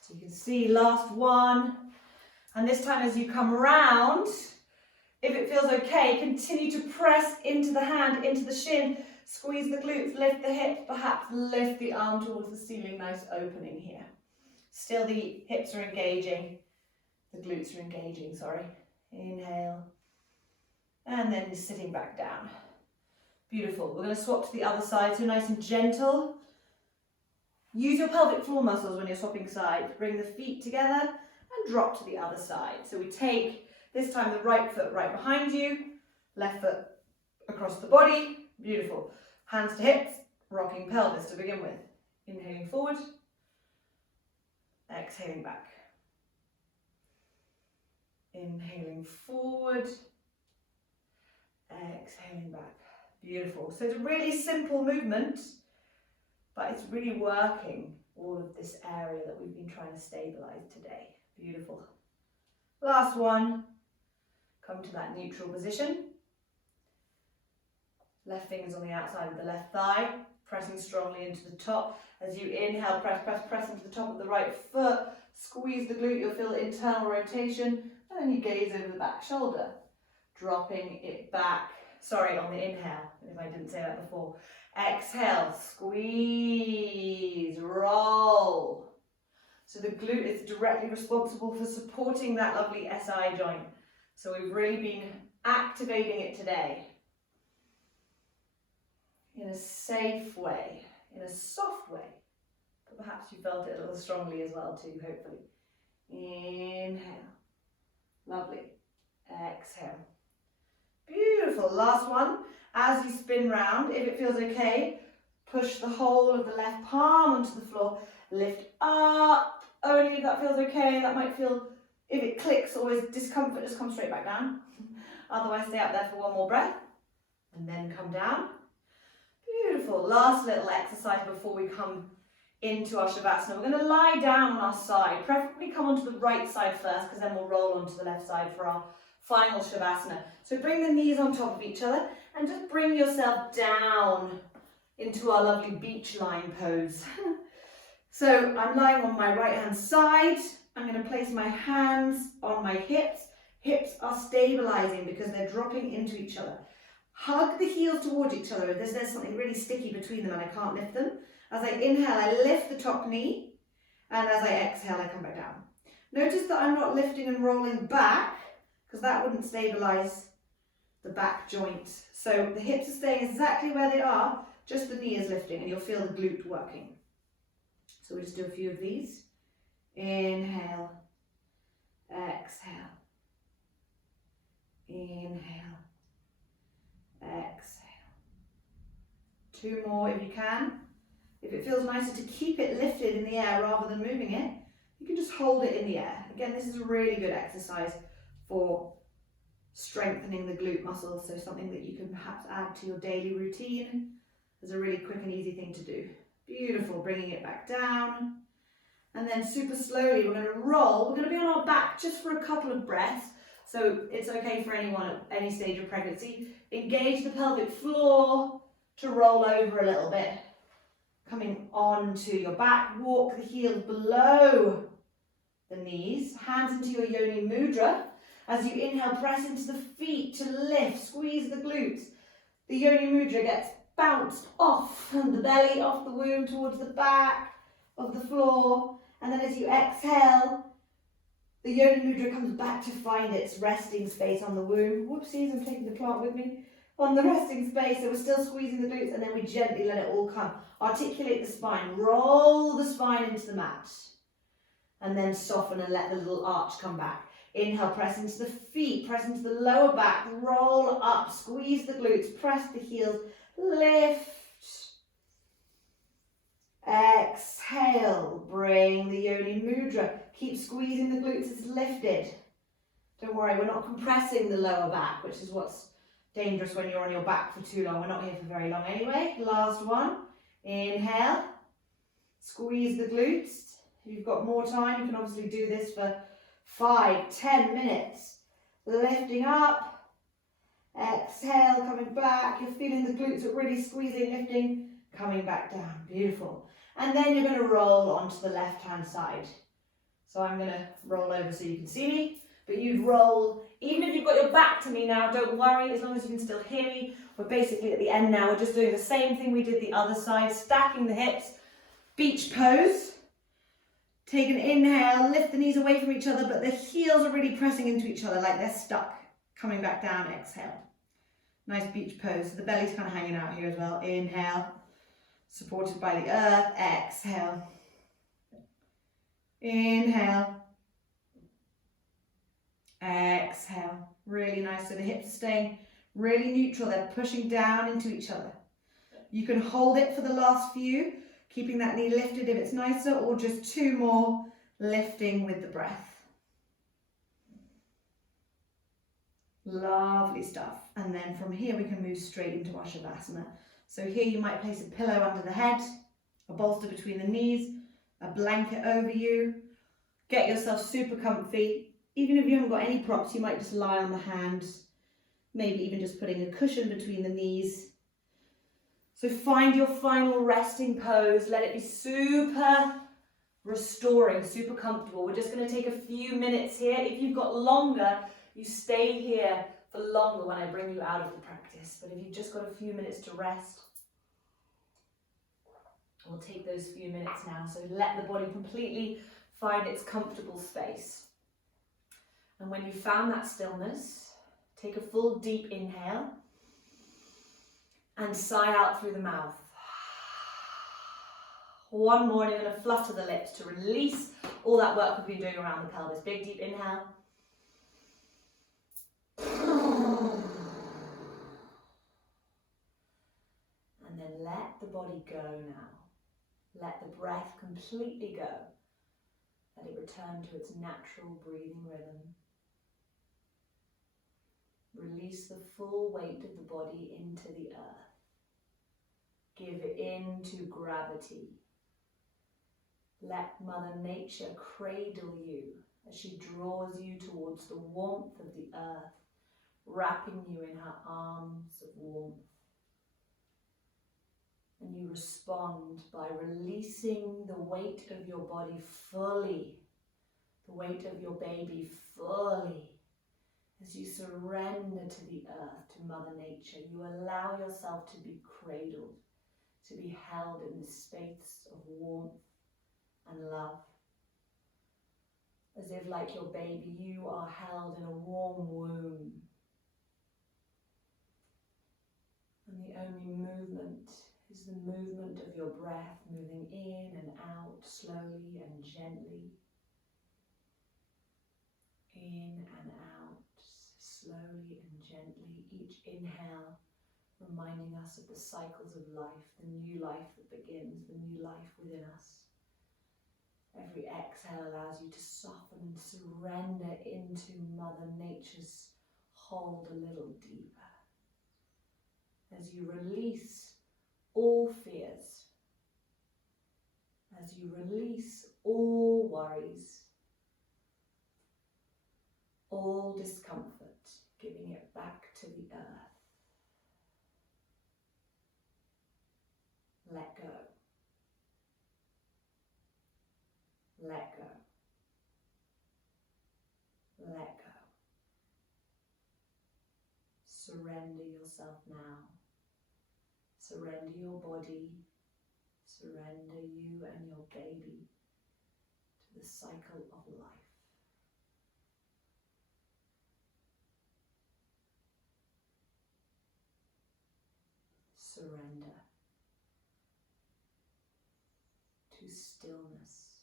So you can see, last one. And this time as you come round, if it feels okay, continue to press into the hand, into the shin, squeeze the glutes, lift the hips, perhaps lift the arm towards the ceiling, nice opening here. Still the hips are engaging, the glutes are engaging, sorry. Inhale, and then sitting back down. Beautiful. We're going to swap to the other side, so nice and gentle. Use your pelvic floor muscles when you're swapping sides. Bring the feet together and drop to the other side. So we take, this time the right foot right behind you, left foot across the body. Beautiful. Hands to hips, rocking pelvis to begin with. Inhaling forward, exhaling back. Inhaling forward, exhaling back. Beautiful. So it's a really simple movement, but it's really working all of this area that we've been trying to stabilize today. Beautiful. Last one. Come to that neutral position. Left finger's on the outside of the left thigh. pressing strongly into the top. As you inhale, press, press, press into the top of the right foot. Squeeze the glute, you'll feel internal rotation. And then you gaze over the back shoulder, dropping it back. Sorry, on the inhale, if I didn't say that before. Exhale, squeeze, roll. So the glute is directly responsible for supporting that lovely SI joint. So we've really been activating it today in a safe way, in a soft way. But perhaps you felt it a little strongly as well too, hopefully. Inhale. Lovely. Exhale. Beautiful. Last one. As you spin round, if it feels okay, push the whole of the left palm onto the floor. Lift up. Only if that feels okay. That might feel, if it clicks, always discomfort, just come straight back down. Otherwise, stay up there for one more breath. And then come down. Beautiful. Last little exercise before we come into our Shavasana. We're going to lie down on our side. Preferably come onto the right side first, because then we'll roll onto the left side for our final Shavasana. So bring the knees on top of each other and just bring yourself down into our lovely beach line pose. So I'm lying on my right hand side. I'm going to place my hands on my hips. Hips are stabilizing because they're dropping into each other. Hug the heels towards each other if there's something really sticky between them and I can't lift them. As I inhale, I lift the top knee, and as I exhale, I come back down. Notice that I'm not lifting and rolling back, because that wouldn't stabilize the back joint. So the hips are staying exactly where they are, just the knee is lifting, and you'll feel the glute working. So we'll just do a few of these. Inhale, exhale, inhale, exhale. 2 more if you can. If it feels nicer to keep it lifted in the air rather than moving it, you can just hold it in the air. Again, this is a really good exercise for strengthening the glute muscle, so something that you can perhaps add to your daily routine as a really quick and easy thing to do. Beautiful, bringing it back down. And then super slowly, we're going to roll. We're going to be on our back just for a couple of breaths, so it's okay for anyone at any stage of pregnancy. Engage the pelvic floor to roll over a little bit. Coming onto your back, walk the heels below the knees, hands into your yoni mudra. As you inhale, press into the feet to lift, squeeze the glutes. The yoni mudra gets bounced off the belly, off the womb, towards the back of the floor. And then as you exhale, the yoni mudra comes back to find its resting space on the womb. Whoopsies, I'm taking the plant with me. On the resting space, so we're still squeezing the glutes, and then we gently let it all come. Articulate the spine, roll the spine into the mat, and then soften and let the little arch come back. Inhale, press into the feet, press into the lower back, roll up, squeeze the glutes, press the heels, lift. Exhale, bring the yoni mudra. Keep squeezing the glutes as it's lifted. Don't worry, we're not compressing the lower back, which is what's dangerous when you're on your back for too long. We're not here for very long anyway. Last one. Inhale. Squeeze the glutes. If you've got more time, you can obviously do this for 5-10 minutes. Lifting up. Exhale, coming back. You're feeling the glutes are really squeezing, lifting, coming back down. Beautiful. And then you're going to roll onto the left-hand side. So I'm going to roll over so you can see me. But you'd roll, even if you've got your back to me now, don't worry, as long as you can still hear me. We're basically at the end now. We're just doing the same thing we did the other side, stacking the hips, beach pose. Take an inhale, lift the knees away from each other, but the heels are really pressing into each other like they're stuck. Coming back down, exhale. Nice beach pose. So the belly's kind of hanging out here as well. Inhale, supported by the earth. Exhale. Inhale. Exhale. Really nice. So the hips are staying really neutral. They're pushing down into each other. You can hold it for the last few, keeping that knee lifted if it's nicer, or just 2 more, lifting with the breath. Lovely stuff. And then from here we can move straight into our Shavasana. So here you might place a pillow under the head, a bolster between the knees, a blanket over you. Get yourself super comfy. Even if you haven't got any props, you might just lie on the hands, maybe even just putting a cushion between the knees. So find your final resting pose. Let it be super restoring, super comfortable. We're just going to take a few minutes here. If you've got longer, you stay here for longer when I bring you out of the practice. But if you've just got a few minutes to rest, we'll take those few minutes now. So let the body completely find its comfortable space. And when you've found that stillness, take a full deep inhale and sigh out through the mouth. One more, and you're going to flutter the lips to release all that work we've been doing around the pelvis. Big deep inhale. And then let the body go now. Let the breath completely go. Let it return to its natural breathing rhythm. Release the full weight of the body into the earth. Give in to gravity. Let Mother Nature cradle you as she draws you towards the warmth of the earth, wrapping you in her arms of warmth. And you respond by releasing the weight of your body fully, the weight of your baby fully. As you surrender to the earth, to Mother Nature, you allow yourself to be cradled, to be held in this space of warmth and love. As if, like your baby, you are held in a warm womb. And the only movement is the movement of your breath, moving in and out slowly and gently. In and out, slowly and gently. Each inhale reminding us of the cycles of life, the new life that begins, the new life within us. Every exhale allows you to soften and surrender into Mother Nature's hold a little deeper. As you release all fears, as you release all worries, all discomfort, giving it back to the earth. Let go. Let go. Let go. Surrender yourself now. Surrender your body. Surrender you and your baby to the cycle of life. Surrender to stillness,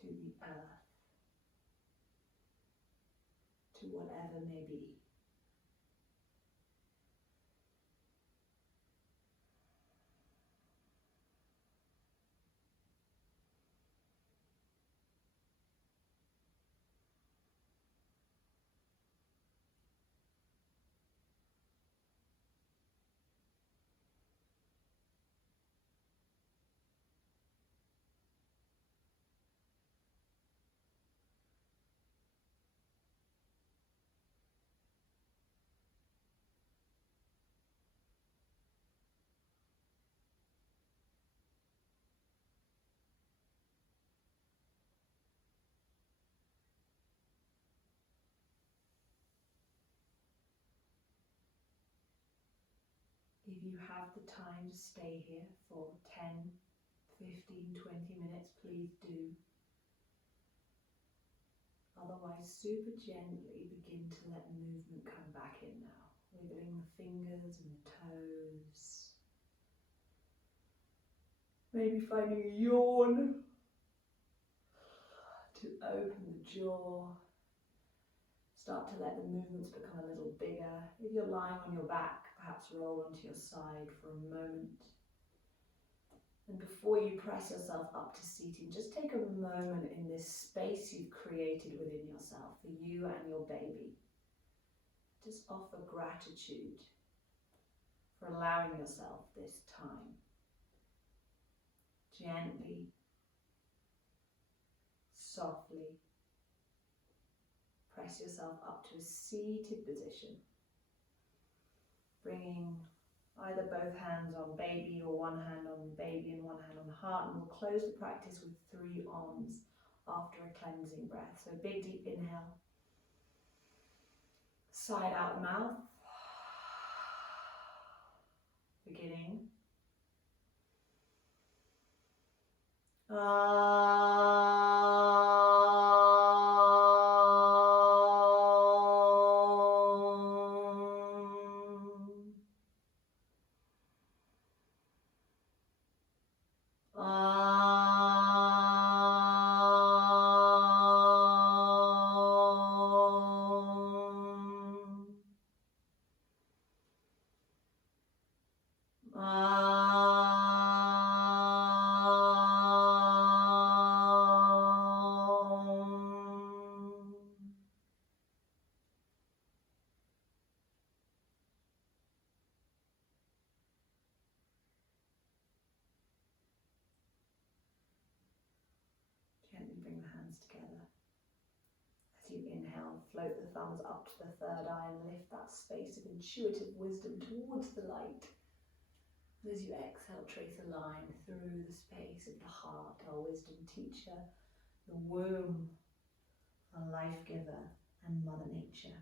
to the earth, to whatever may be. If you have the time to stay here for 10, 15, 20 minutes, please do. Otherwise, super gently begin to let movement come back in now. Wiggling the fingers and the toes. Maybe finding a yawn to open the jaw. Start to let the movements become a little bigger. If you're lying on your back, perhaps roll onto your side for a moment. And before you press yourself up to seating, just take a moment in this space you've created within yourself for you and your baby. Just offer gratitude for allowing yourself this time. Gently, softly, press yourself up to a seated position. Bringing either both hands on baby or one hand on baby and one hand on heart, and we'll close the practice with 3 arms after a cleansing breath. So big deep inhale, side out the mouth, beginning. Gently bring the hands together. As you inhale, float the thumbs up to the third eye and lift that space of intuitive wisdom towards the light. And as you exhale, trace a line through the space of the heart, our wisdom teacher, the womb, our life giver, and Mother Nature.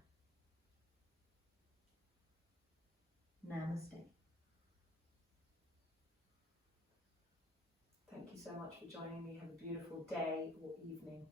Namaste. Thank you so much for joining me. Have a beautiful day or evening.